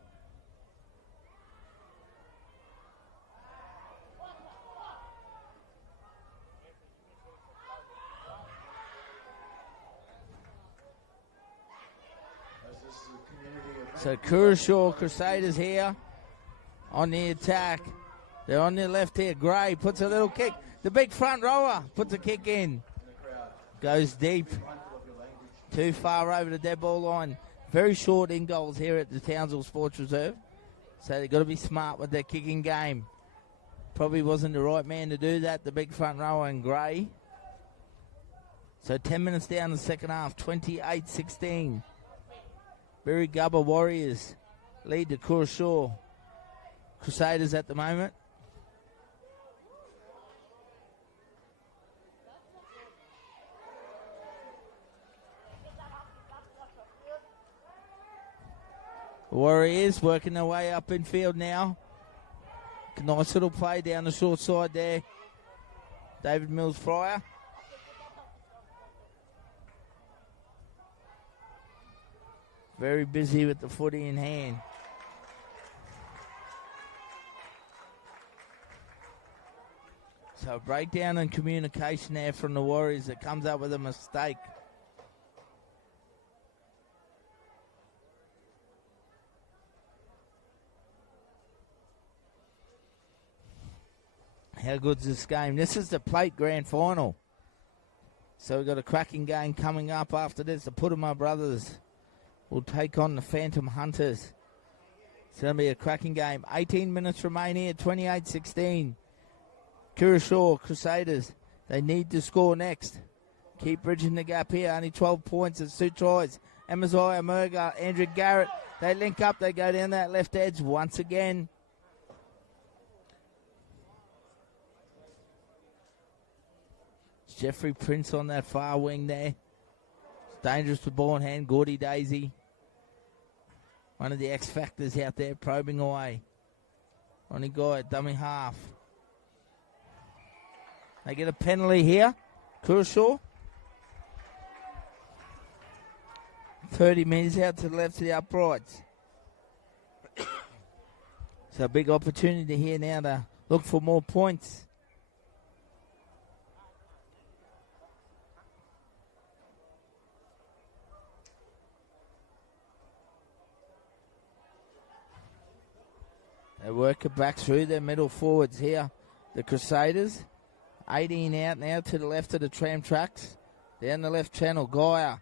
So Kershaw Crusaders here on the attack. They're on their left here. Gray puts a little kick. The big front rower puts a kick in. Goes deep. Too far over the dead ball line. Very short in goals here at the Townsville Sports Reserve. So they've got to be smart with their kicking game. Probably wasn't the right man to do that, the big front rower in Gray. So 10 minutes down the second half, 28-16. Berry Gubba Warriors lead the Kershaw Crusaders at the moment. Warriors working their way up in field now. Nice little play down the short side there. David Mills-Fryer. Very busy with the footy in hand. So breakdown in communication there from the Warriors that comes up with a mistake. How good's this game? This is the Plate Grand Final. So we've got a cracking game coming up after this. The Putumayo Brothers will take on the Phantom Hunters. It's going to be a cracking game. 18 minutes remain here, 28-16. Kershaw Crusaders, they need to score next. Keep bridging the gap here. Only 12 points and 2 tries. Amaziah Murga, Andrew Garrett, they link up. They go down that left edge once again. Jeffrey Prince on that far wing there. It's dangerous with ball in hand. Gordy Daisy, one of the X factors out there, probing away. Ronnie Guy at dummy half. They get a penalty here. Kershaw. 30 metres out to the left of the uprights. So a big opportunity here now to look for more points. They work it back through their middle forwards here. The Crusaders. 18 out now to the left of the tram tracks. Down the left channel, Geyer.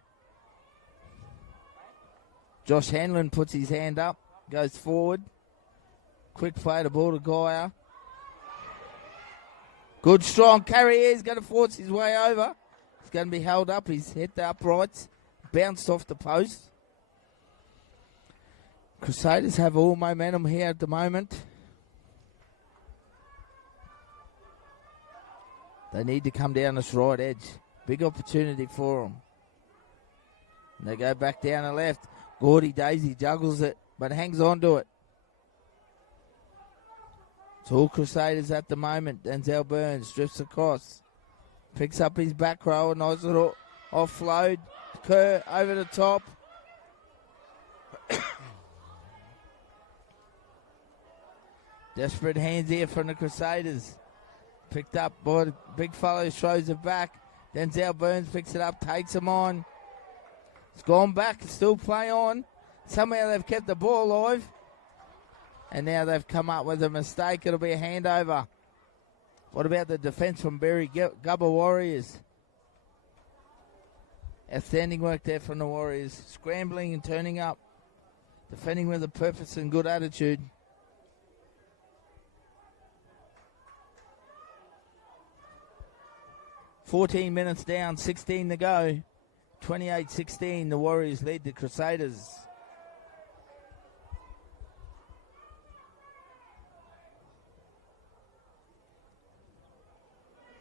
Josh Hanlon puts his hand up. Goes forward. Quick play the ball to Geyer. Good strong carry here. He's going to force his way over. He's going to be held up. He's hit the uprights. Bounced off the post. Crusaders have all momentum here at the moment. They need to come down this right edge. Big opportunity for them. And they go back down the left. Gordy Daisy juggles it, but hangs on to it. It's all Crusaders at the moment. Denzel Burns drifts across. Picks up his back row. A nice little offload. Kerr over the top. Desperate hands here from the Crusaders. Picked up by Big Fellow, throws it back. Denzel Burns picks it up, takes him on. It's gone back, still play on. Somehow they've kept the ball alive. And now they've come up with a mistake. It'll be a handover. What about the defence from Berry Gubba Warriors? Outstanding work there from the Warriors. Scrambling and turning up. Defending with a purpose and good attitude. "14 minutes down, 16 to go. 28-16, the Warriors lead the Crusaders.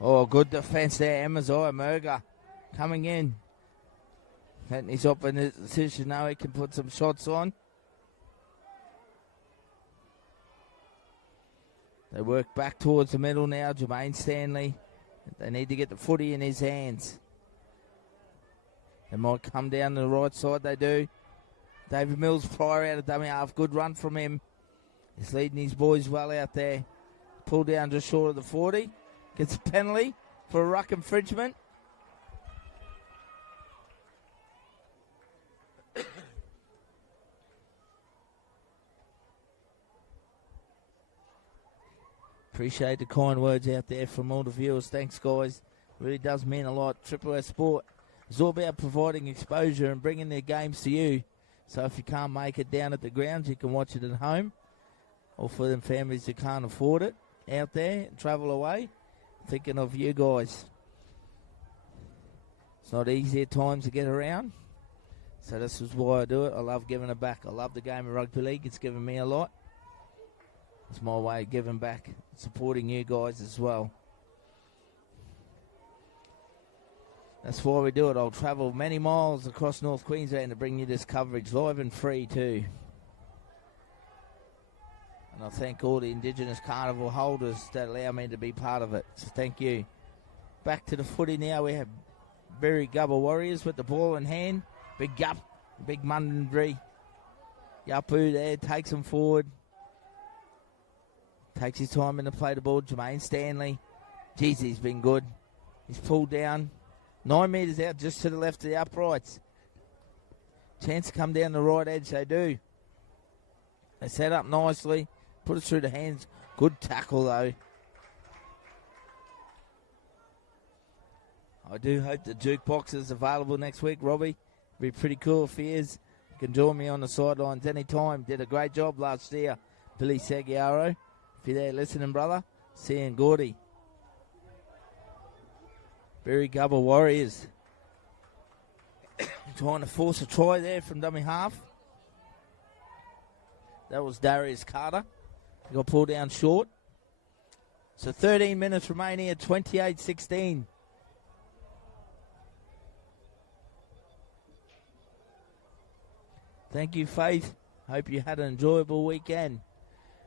Oh, good defence there, Amaziah Murga coming in. And he's up in his position now, he can put some shots on. They work back towards the middle now, Jermaine Stanley. They need to get the footy in his hands. They might come down to the right side, they do. David Mills prior out of dummy half, good run from him. He's leading his boys well out there. Pulled down just short of the 40. Gets a penalty for a ruck infringement. Appreciate the kind words out there from all the viewers. Thanks, guys. Really does mean a lot. Triple S Sport is all about providing exposure and bringing their games to you. So if you can't make it down at the grounds, you can watch it at home. Or for them families that can't afford it, out there and travel away. Thinking of you guys. It's not easy at times to get around. So this is why I do it. I love giving it back. I love the game of rugby league. It's given me a lot. It's my way of giving back, supporting you guys as well. That's why we do it. I'll travel many miles across North Queensland to bring you this coverage live and free too. And I thank all the Indigenous Carnival holders that allow me to be part of it. So thank you. Back to the footy now. We have Berry Gubba Warriors with the ball in hand. Big Gup, Big Mundry. Yapu there, takes him forward. Takes his time in to play the ball. Jermaine Stanley. Jeez, he's been good. He's pulled down. 9 metres out just to the left of the uprights. Chance to come down the right edge, they do. They set up nicely. Put it through the hands. Good tackle, though. I do hope the jukebox is available next week, Robbie. Be pretty cool if he is. You can join me on the sidelines anytime. Did a great job last year, Billy Seguiaro. If you're there listening, brother, see you in Gordy. Berry Gubba Warriors. Trying to force a try there from dummy half. That was Darius Carter. He got pulled down short. So 13 minutes remaining at 28-16. Thank you, Faith. Hope you had an enjoyable weekend.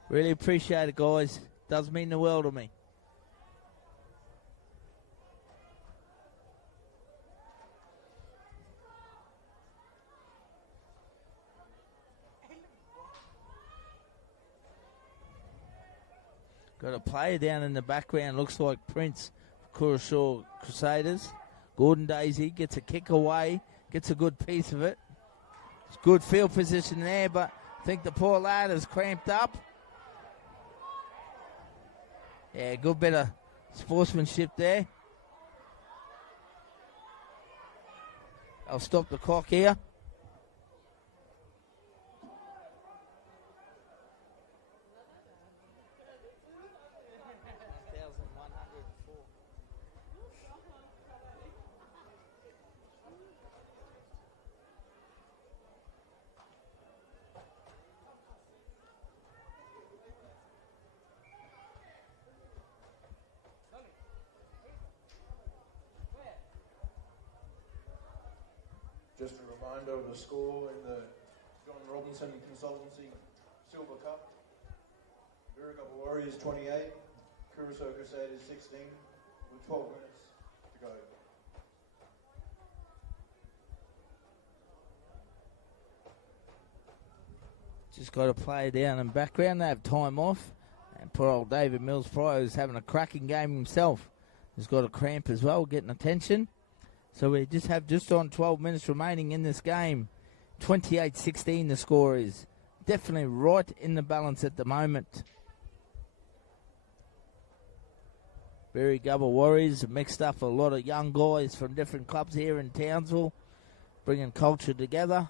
Really appreciate it, guys. Does mean the world to me. Got a player down in the background. Looks like Prince, Curacao Crusaders. Gordon Daisy gets a kick away. Gets a good piece of it. It's good field position there, but I think the poor lad is cramped up. Yeah, good bit of sportsmanship there. I'll stop the clock here. Just a reminder of the score in the John Robinson Consultancy Silver Cup. Berry Gubba Warriors 28, Curacao Crusaders 16, with 12 minutes to go. Just got to play down in background. They have time off and poor old David Mills-Pryor, who's having a cracking game himself. He's got a cramp as well, getting attention. So we just have just on 12 minutes remaining in this game. 28-16 the score is. Definitely right in the balance at the moment. Berry Gubba Warriors mixed up a lot of young guys from different clubs here in Townsville, bringing culture together.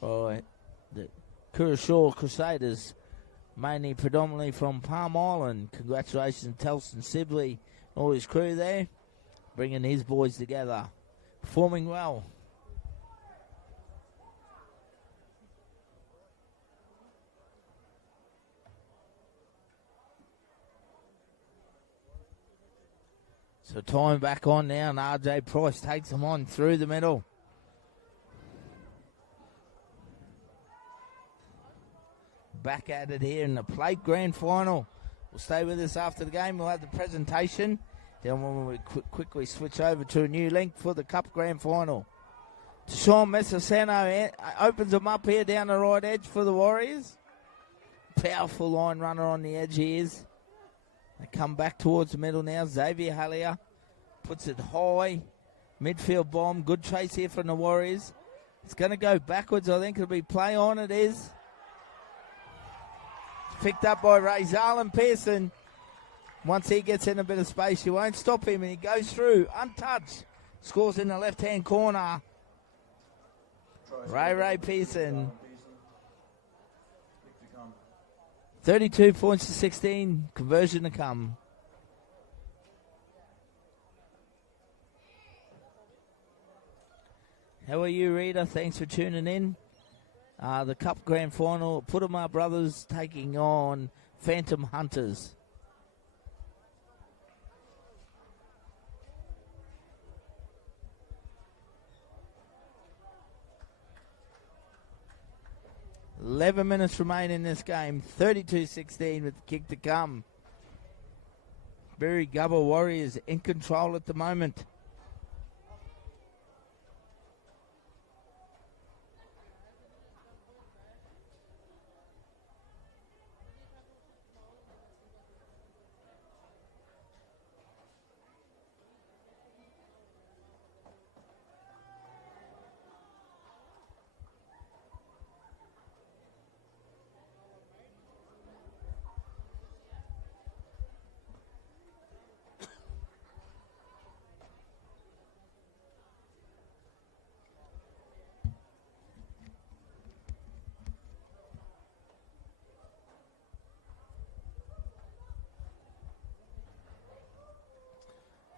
The Curacao Crusaders, mainly predominantly from Palm Island. Congratulations to Telston Sibley and all his crew there, bringing his boys together, performing well. So time back on now, and RJ Price takes them on through the middle. Back at it here in the plate grand final. We'll stay with us after the game. We'll have the presentation. Then we'll quickly switch over to a new link for the Cup grand final. Sean Messasano opens them up here down the right edge for the Warriors. Powerful line runner on the edge he is. They come back towards the middle now. Xavier Hallier puts it high. Midfield bomb. Good chase here from the Warriors. It's going to go backwards. I think it'll be play on. It is. It's picked up by Ray Zarlin Pearson. Once he gets in a bit of space, you won't stop him. And he goes through untouched. Scores in the left-hand corner. Ray Pearson. 32 points to 16. Conversion to come. How are you, Rita? Thanks for tuning in. The Cup Grand Final, Putamar Brothers taking on Phantom Hunters. $11 minutes remain in this game. 32-16 with the kick to come. Berry Gubba Warriors in control at the moment.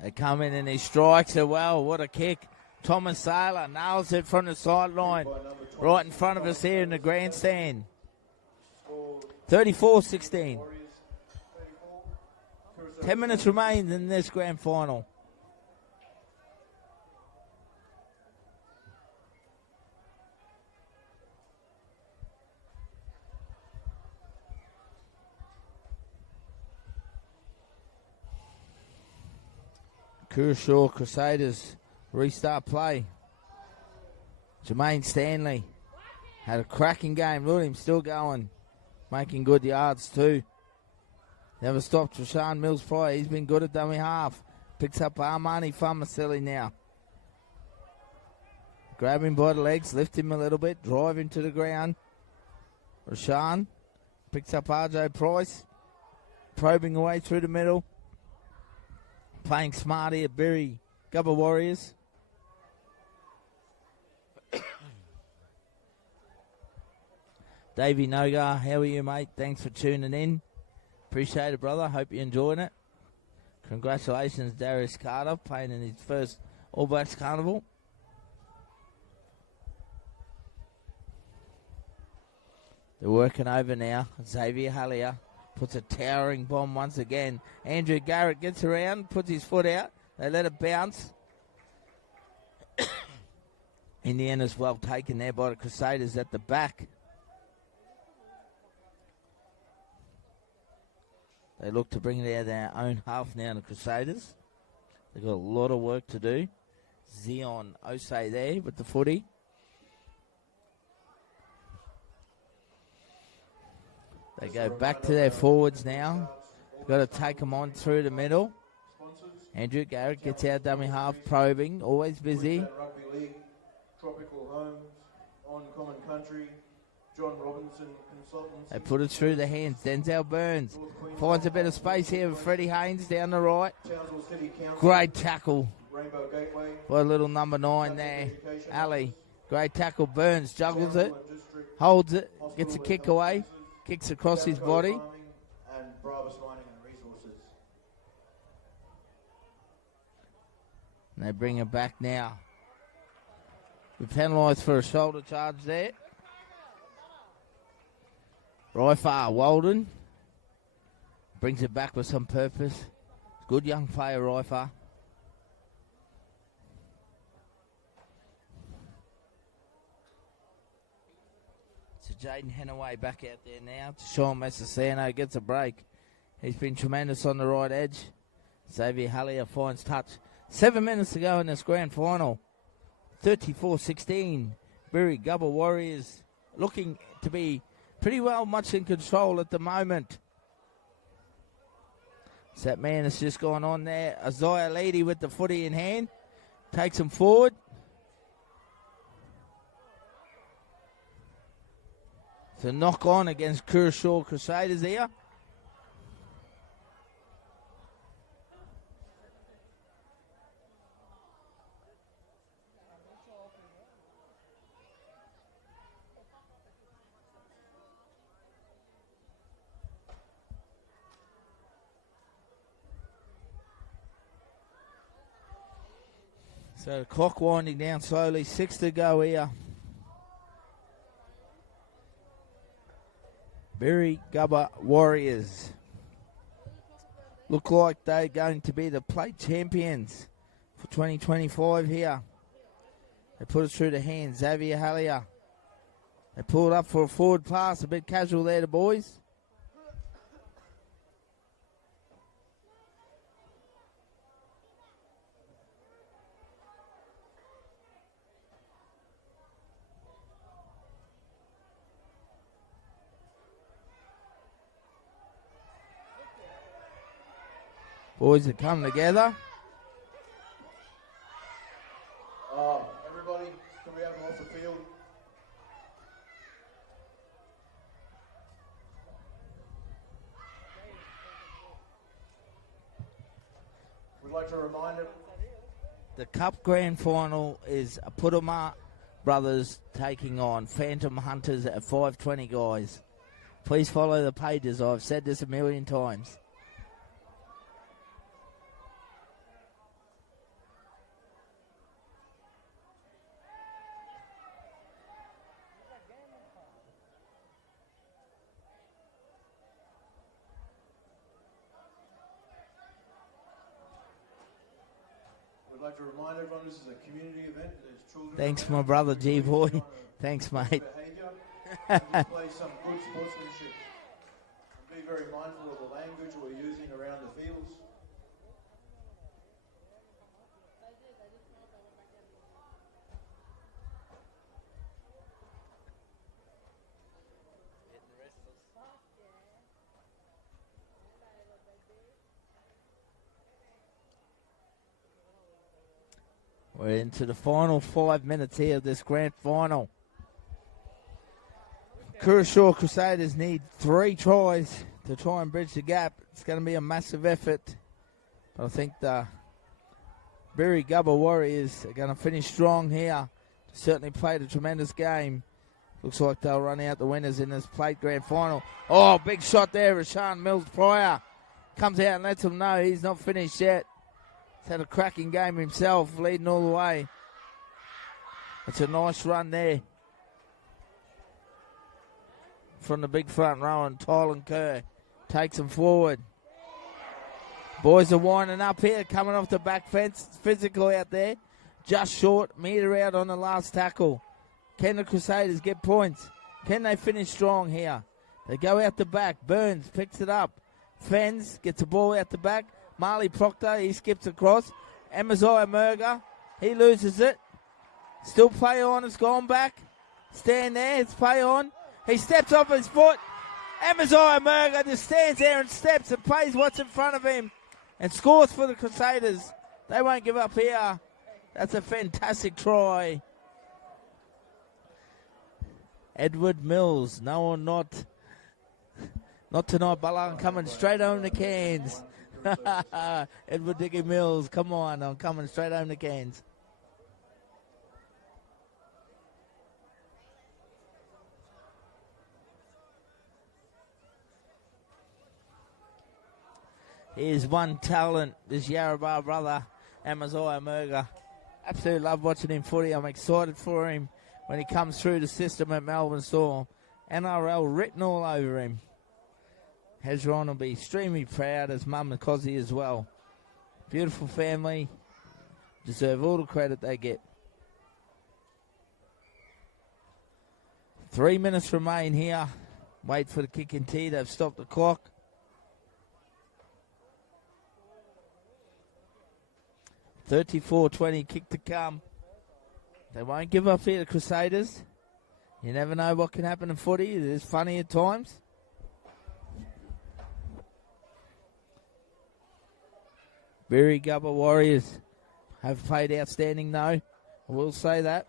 They come in and he strikes it well. What a kick. Thomas Saylor nails it from the sideline. Right in front of us here in the grandstand. 34-16. 10 minutes remain in this grand final. Curacao Crusaders restart play. Jermaine Stanley had a cracking game. Look at him still going. Making good yards too. Never stopped Rashawn Mills-Pryor. He's been good at dummy half. Picks up Armani Farmacelli now. Grab him by the legs. Lift him a little bit. Drive him to the ground. Rashawn picks up RJ Price. Probing away through the middle. Playing smart here, Berry Gubba Warriors. Davey Nogar, how are you, mate? Thanks for tuning in. Appreciate it, brother. Hope you're enjoying it. Congratulations, Darius Carter, playing in his first All Blacks Carnival. They're working over now. Xavier Hallier puts a towering bomb once again. Andrew Garrett gets around, puts his foot out. They let it bounce. In the end, as well taken there by the Crusaders at the back. They look to bring it out of their own half now, the Crusaders. They've got a lot of work to do. Zion Osei there with the footy. They go back to their forwards now. Got to take him on through the middle. Andrew Garrett gets out dummy half, probing, always busy. Rugby League, Tropical Homes, On Common Country, John Robinson Consultants. They put it through the hands. Denzel Burns finds a bit of space here with Freddie Haynes down the right. Townsville City Council. Great tackle Rainbow Gateway. by little number 9 there. Ali. Great tackle. Burns juggles it, holds it, gets a kick away, kicks across his body. And Brabus Mining and Resources. And they bring it back now. We're penalised for a shoulder charge there. Ryfar Walden brings it back with some purpose. Good young player, Ryfar. So Jaden Henaway back out there now. Sean Messasano gets a break. He's been tremendous on the right edge. Xavier Hallier finds touch. 7 minutes to go in this grand final. 34-16. Berry Gubba Warriors looking to be pretty well much in control at the moment. So that man has just gone on there. Isaiah Leedy with the footy in hand. Takes him forward. So knock on against Kershaw Crusaders here. So the clock winding down slowly. 6 to go here. Berry Gubba Warriors look like they're going to be the plate champions for 2025 here. They put it through the hands. Xavier Hallier. They pull it up for a forward pass. A bit casual there, the boys. Boys have come together. Everybody, can we have them off the field? We'd like to remind them. The Cup Grand Final is Putama Brothers taking on Phantom Hunters at 5:20, guys. Please follow the pages. I've said this a million times. We'd like to remind everyone this is a community event. There's children. Thanks, my brother G-Boy. Thanks, mate. Behaviour. Display some good sportsmanship. And be very mindful of the language we're using around the fields. We're into the final 5 minutes here of this grand final. Kershaw Crusaders need 3 tries to try and bridge the gap. It's going to be a massive effort. But I think the Berry Gubba Warriors are going to finish strong here. Certainly played a tremendous game. Looks like they'll run out the winners in this plate grand final. Oh, big shot there. Rashawn Mills-Pryor comes out and lets them know he's not finished yet. He's had a cracking game himself, leading all the way. It's a nice run there from the big front row, and Tylen Kerr takes him forward. Boys are winding up here, coming off the back fence. It's physical out there. Just short, meter out on the last tackle. Can the Crusaders get points? Can they finish strong here? They go out the back. Burns picks it up. Fens gets the ball out the back. Marley Proctor, he skips across. Amaziah Murga, he loses it. Still play on, it's gone back. Stand there, it's play on. He steps off his foot. Amaziah Murga just stands there and steps and plays what's in front of him and scores for the Crusaders. They won't give up here. That's a fantastic try. Edward Mills, no or not tonight, Ballon, coming straight home to Cairns. Edward Dicky Mills, come on, I'm coming straight home to Cairns. Here's one talent, this Yarrabah brother, Amaziah Murga. Absolutely love watching him footy. I'm excited for him when he comes through the system at Melbourne Storm. NRL written all over him. Hezron will be extremely proud, as mum and Cozzy as well. Beautiful family. Deserve all the credit they get. 3 minutes remain here. Wait for the kick and tee. They've stopped the clock. $34.20 kick to come. They won't give up here, the Crusaders. You never know what can happen in footy. It is funny at times. Berry Gubba Warriors have played outstanding, though. I will say that.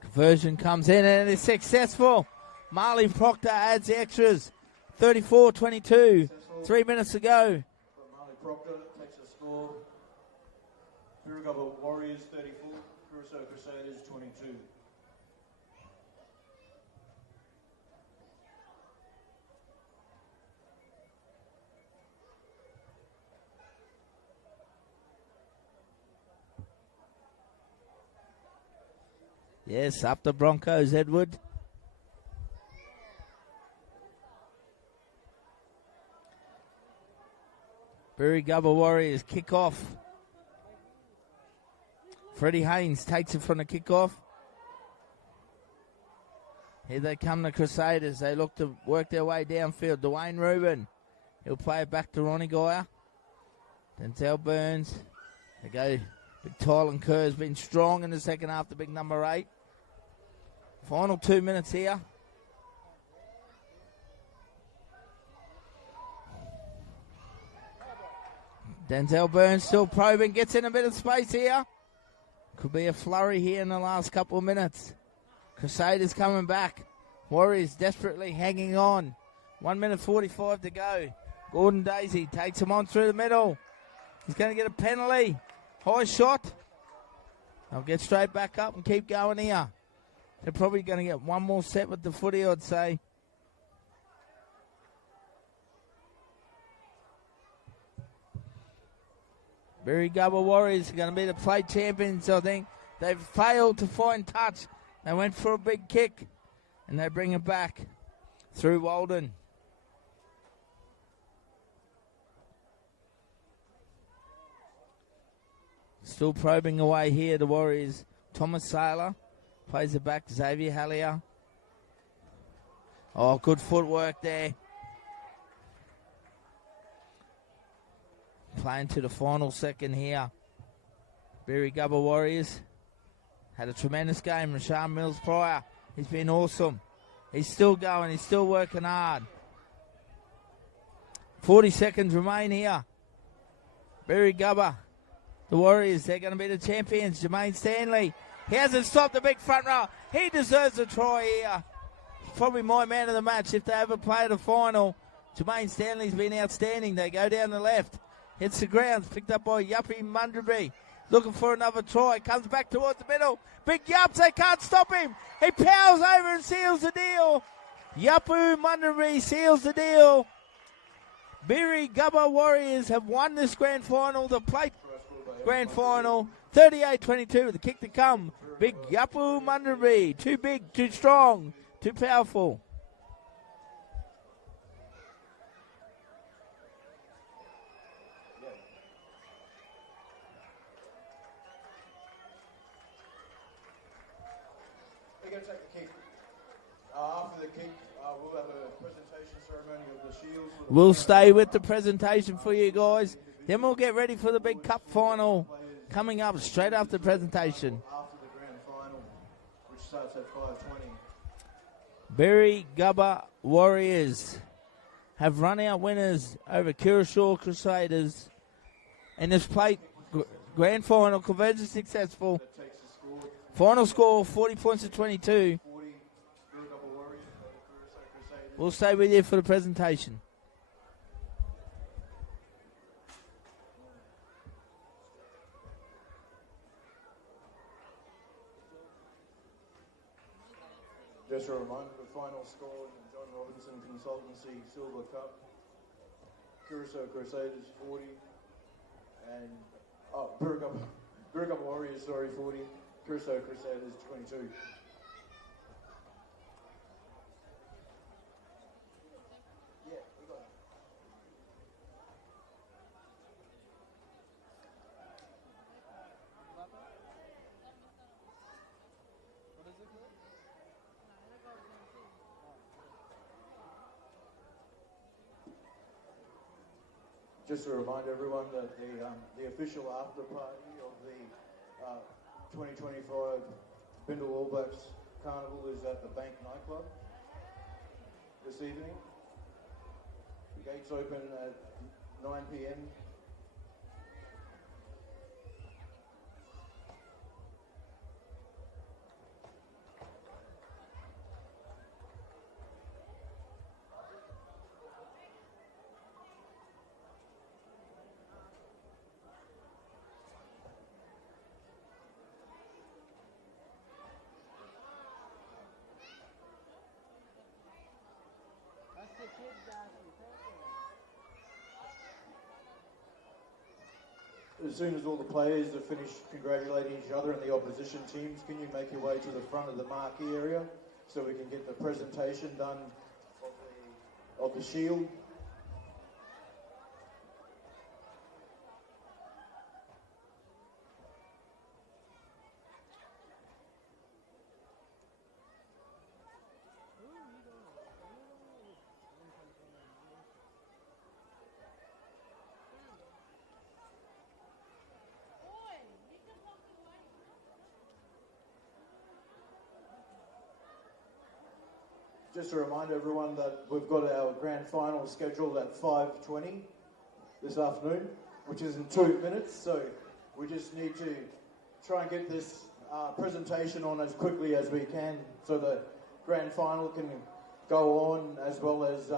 Conversion comes in and it's successful. Marley Proctor adds extras. 34-22. 3 minutes to go. Marley Proctor takes the score. Birragubba Warriors 34, Curacao Crusaders 22. Yes, up the Broncos, Edward. Birragubba Warriors kick off. Freddie Haynes takes it from the kickoff. Here they come, the Crusaders. They look to work their way downfield. Dwayne Rubin. He'll play it back to Ronnie Goyer. Denzel Burns. They go. Big Tylen Kerr's been strong in the second half, the big number 8. Final 2 minutes here. Denzel Burns still probing, gets in a bit of space here. Could be a flurry here in the last couple of minutes. Crusaders coming back. Warriors desperately hanging on. 1 minute 45 to go. Gordon Daisy takes him on through the middle. He's going to get a penalty. High shot. They'll get straight back up and keep going here. They're probably going to get one more set with the footy, I'd say. Birragubba Warriors are going to be the play champions, I think. They've failed to find touch. They went for a big kick, and they bring it back through Walden. Still probing away here, the Warriors. Thomas Saylor plays it back. Xavier Hallier. Oh, good footwork there. Playing to the final second here. Birragubba Warriors had a tremendous game. Rashawn Mills prior. He's been awesome. He's still going. He's still working hard. 40 seconds remain here. Birragubba. The Warriors, they're going to be the champions. Jermaine Stanley. He hasn't stopped the big front row. He deserves a try here. Probably my man of the match if they ever play the final. Jermaine Stanley's been outstanding. They go down the left. Hits the ground. Picked up by Yuppie Mundraby. Looking for another try. Comes back towards the middle. Big Yups. They can't stop him. He powers over and seals the deal. Yuppu Mundraby seals the deal. Birragubba Warriors have won this grand final. The plate grand final. 38-22 with the kick to come. Big Yuppu Mundraby. Too big, too strong, too powerful. They're going to take the kick. After the kick, We'll have a presentation ceremony of the shields. We'll stay with the presentation for you guys. Then we'll get ready for the big cup final coming up straight after the presentation. After the grand final, which starts at 5:20. Berry Gubba Warriors have run out winners over Curacao Crusaders in this plate grand final. Conversion successful. That takes the score Final score 40 points to 22. 40. Burgubba Warriors over Curacao Crusaders. We'll stay with you for the presentation. Just a reminder, the final score in the John Robinson Consultancy Silver Cup. Curacao Crusaders 40 and Burgubba Warriors 40. Curacao Crusaders 22. Yeah, we got it. What is it called? Just to remind everyone that the official after party of the 2025 Bindle All Blacks Carnival is at the Bank nightclub this evening. The gates open at 9 p.m. That's the kid dancing. As soon as all the players have finished congratulating each other and the opposition teams, can you make your way to the front of the marquee area so we can get the presentation done of the shield? Just to remind everyone that we've got our grand final scheduled at 5:20 this afternoon, which is in 2 minutes. So we just need to try and get this presentation on as quickly as we can so the grand final can go on, as well as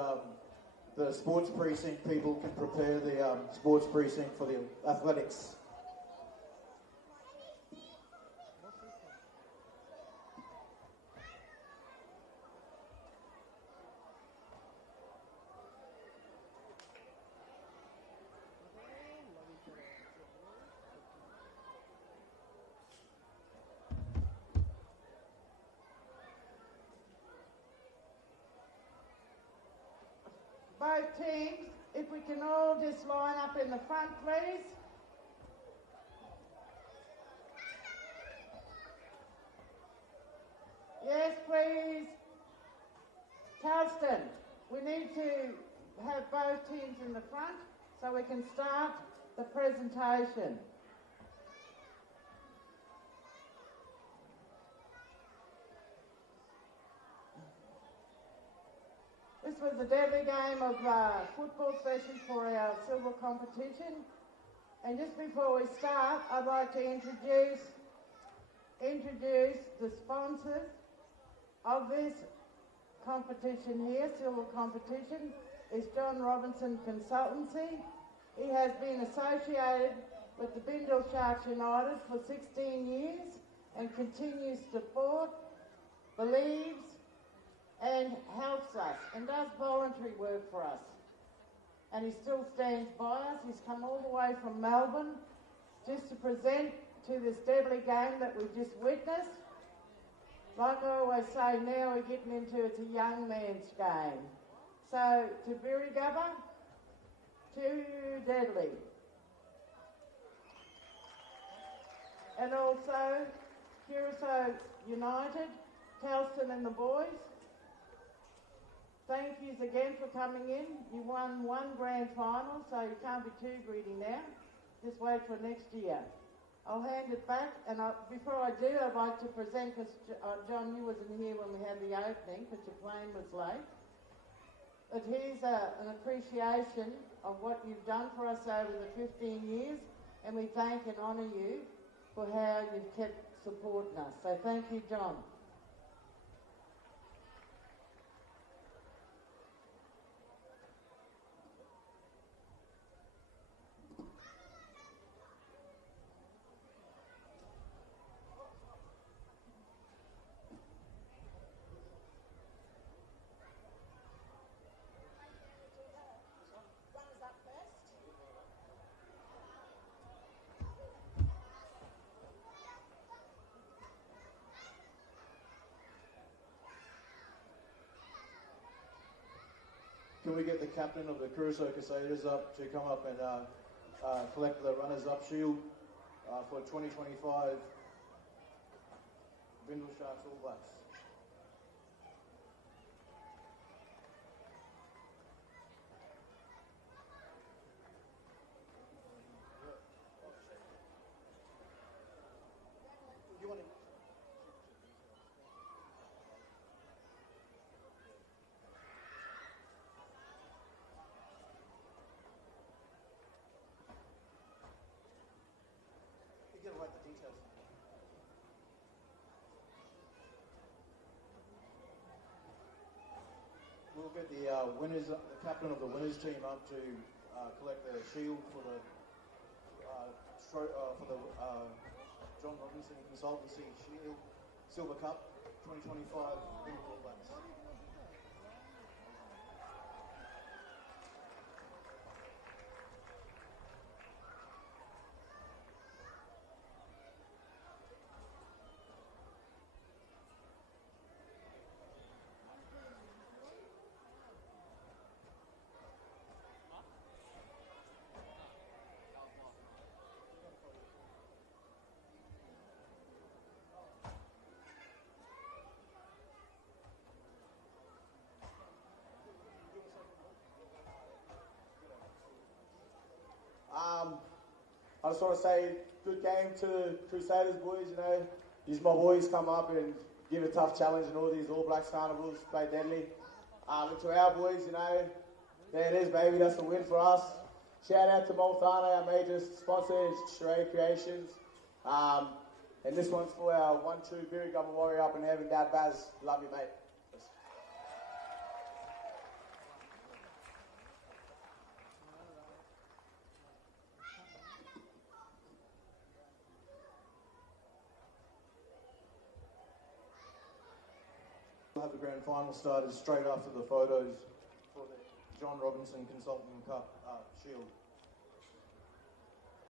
the sports precinct people can prepare the sports precinct for the athletics. Both teams, if we can all just line up in the front, please. Yes, please. Telston, we need to have both teams in the front so we can start the presentation. This was a deadly game of football session for our silver competition. And just before we start, I'd like to introduce the sponsors of this competition here, silver competition, is John Robinson Consultancy. He has been associated with the Bindle Sharks United for 16 years and continues to support, believes, and helps us and does voluntary work for us. And he still stands by us. He's come all the way from Melbourne just to present to this deadly game that we've just witnessed. Like I always say, now we're getting into it's a young man's game. So to Berry Gubba, to Deadly. And also Curacao United, Telston and the boys. Thank yous again for coming in. You won one grand final, so you can't be too greedy now. Just wait for next year. I'll hand it back, and before I do, I'd like to present, because John, you wasn't here when we had the opening, because your plane was late. But here's an appreciation of what you've done for us over the 15 years, and we thank and honour you for how you've kept supporting us. So thank you, John. Runners up first. Can we get the captain of the Curacao Crusaders up to come up and collect the runners-up shield for 2025 Brindle Sharks All Blacks? You want to? You gotta write the details. We'll get the winners, the captain of the winners team, up to collect the shield for the John Robinson Consultancy Shield Silver Cup 2025 All Blacks. I just want to say, good game to Crusaders boys. You know, these my boys come up and give a tough challenge in all these All Blacks carnivals, play deadly. And to our boys, you know, there it is, baby. That's a win for us. Shout out to Multhana, our major sponsor, Sheree Creations. And this one's for our 1-2 Beery Gubba Warrior up in heaven, Dad Baz. Love you, mate. We'll have the grand final started straight after the photos for the John Robinson Consulting Cup Shield.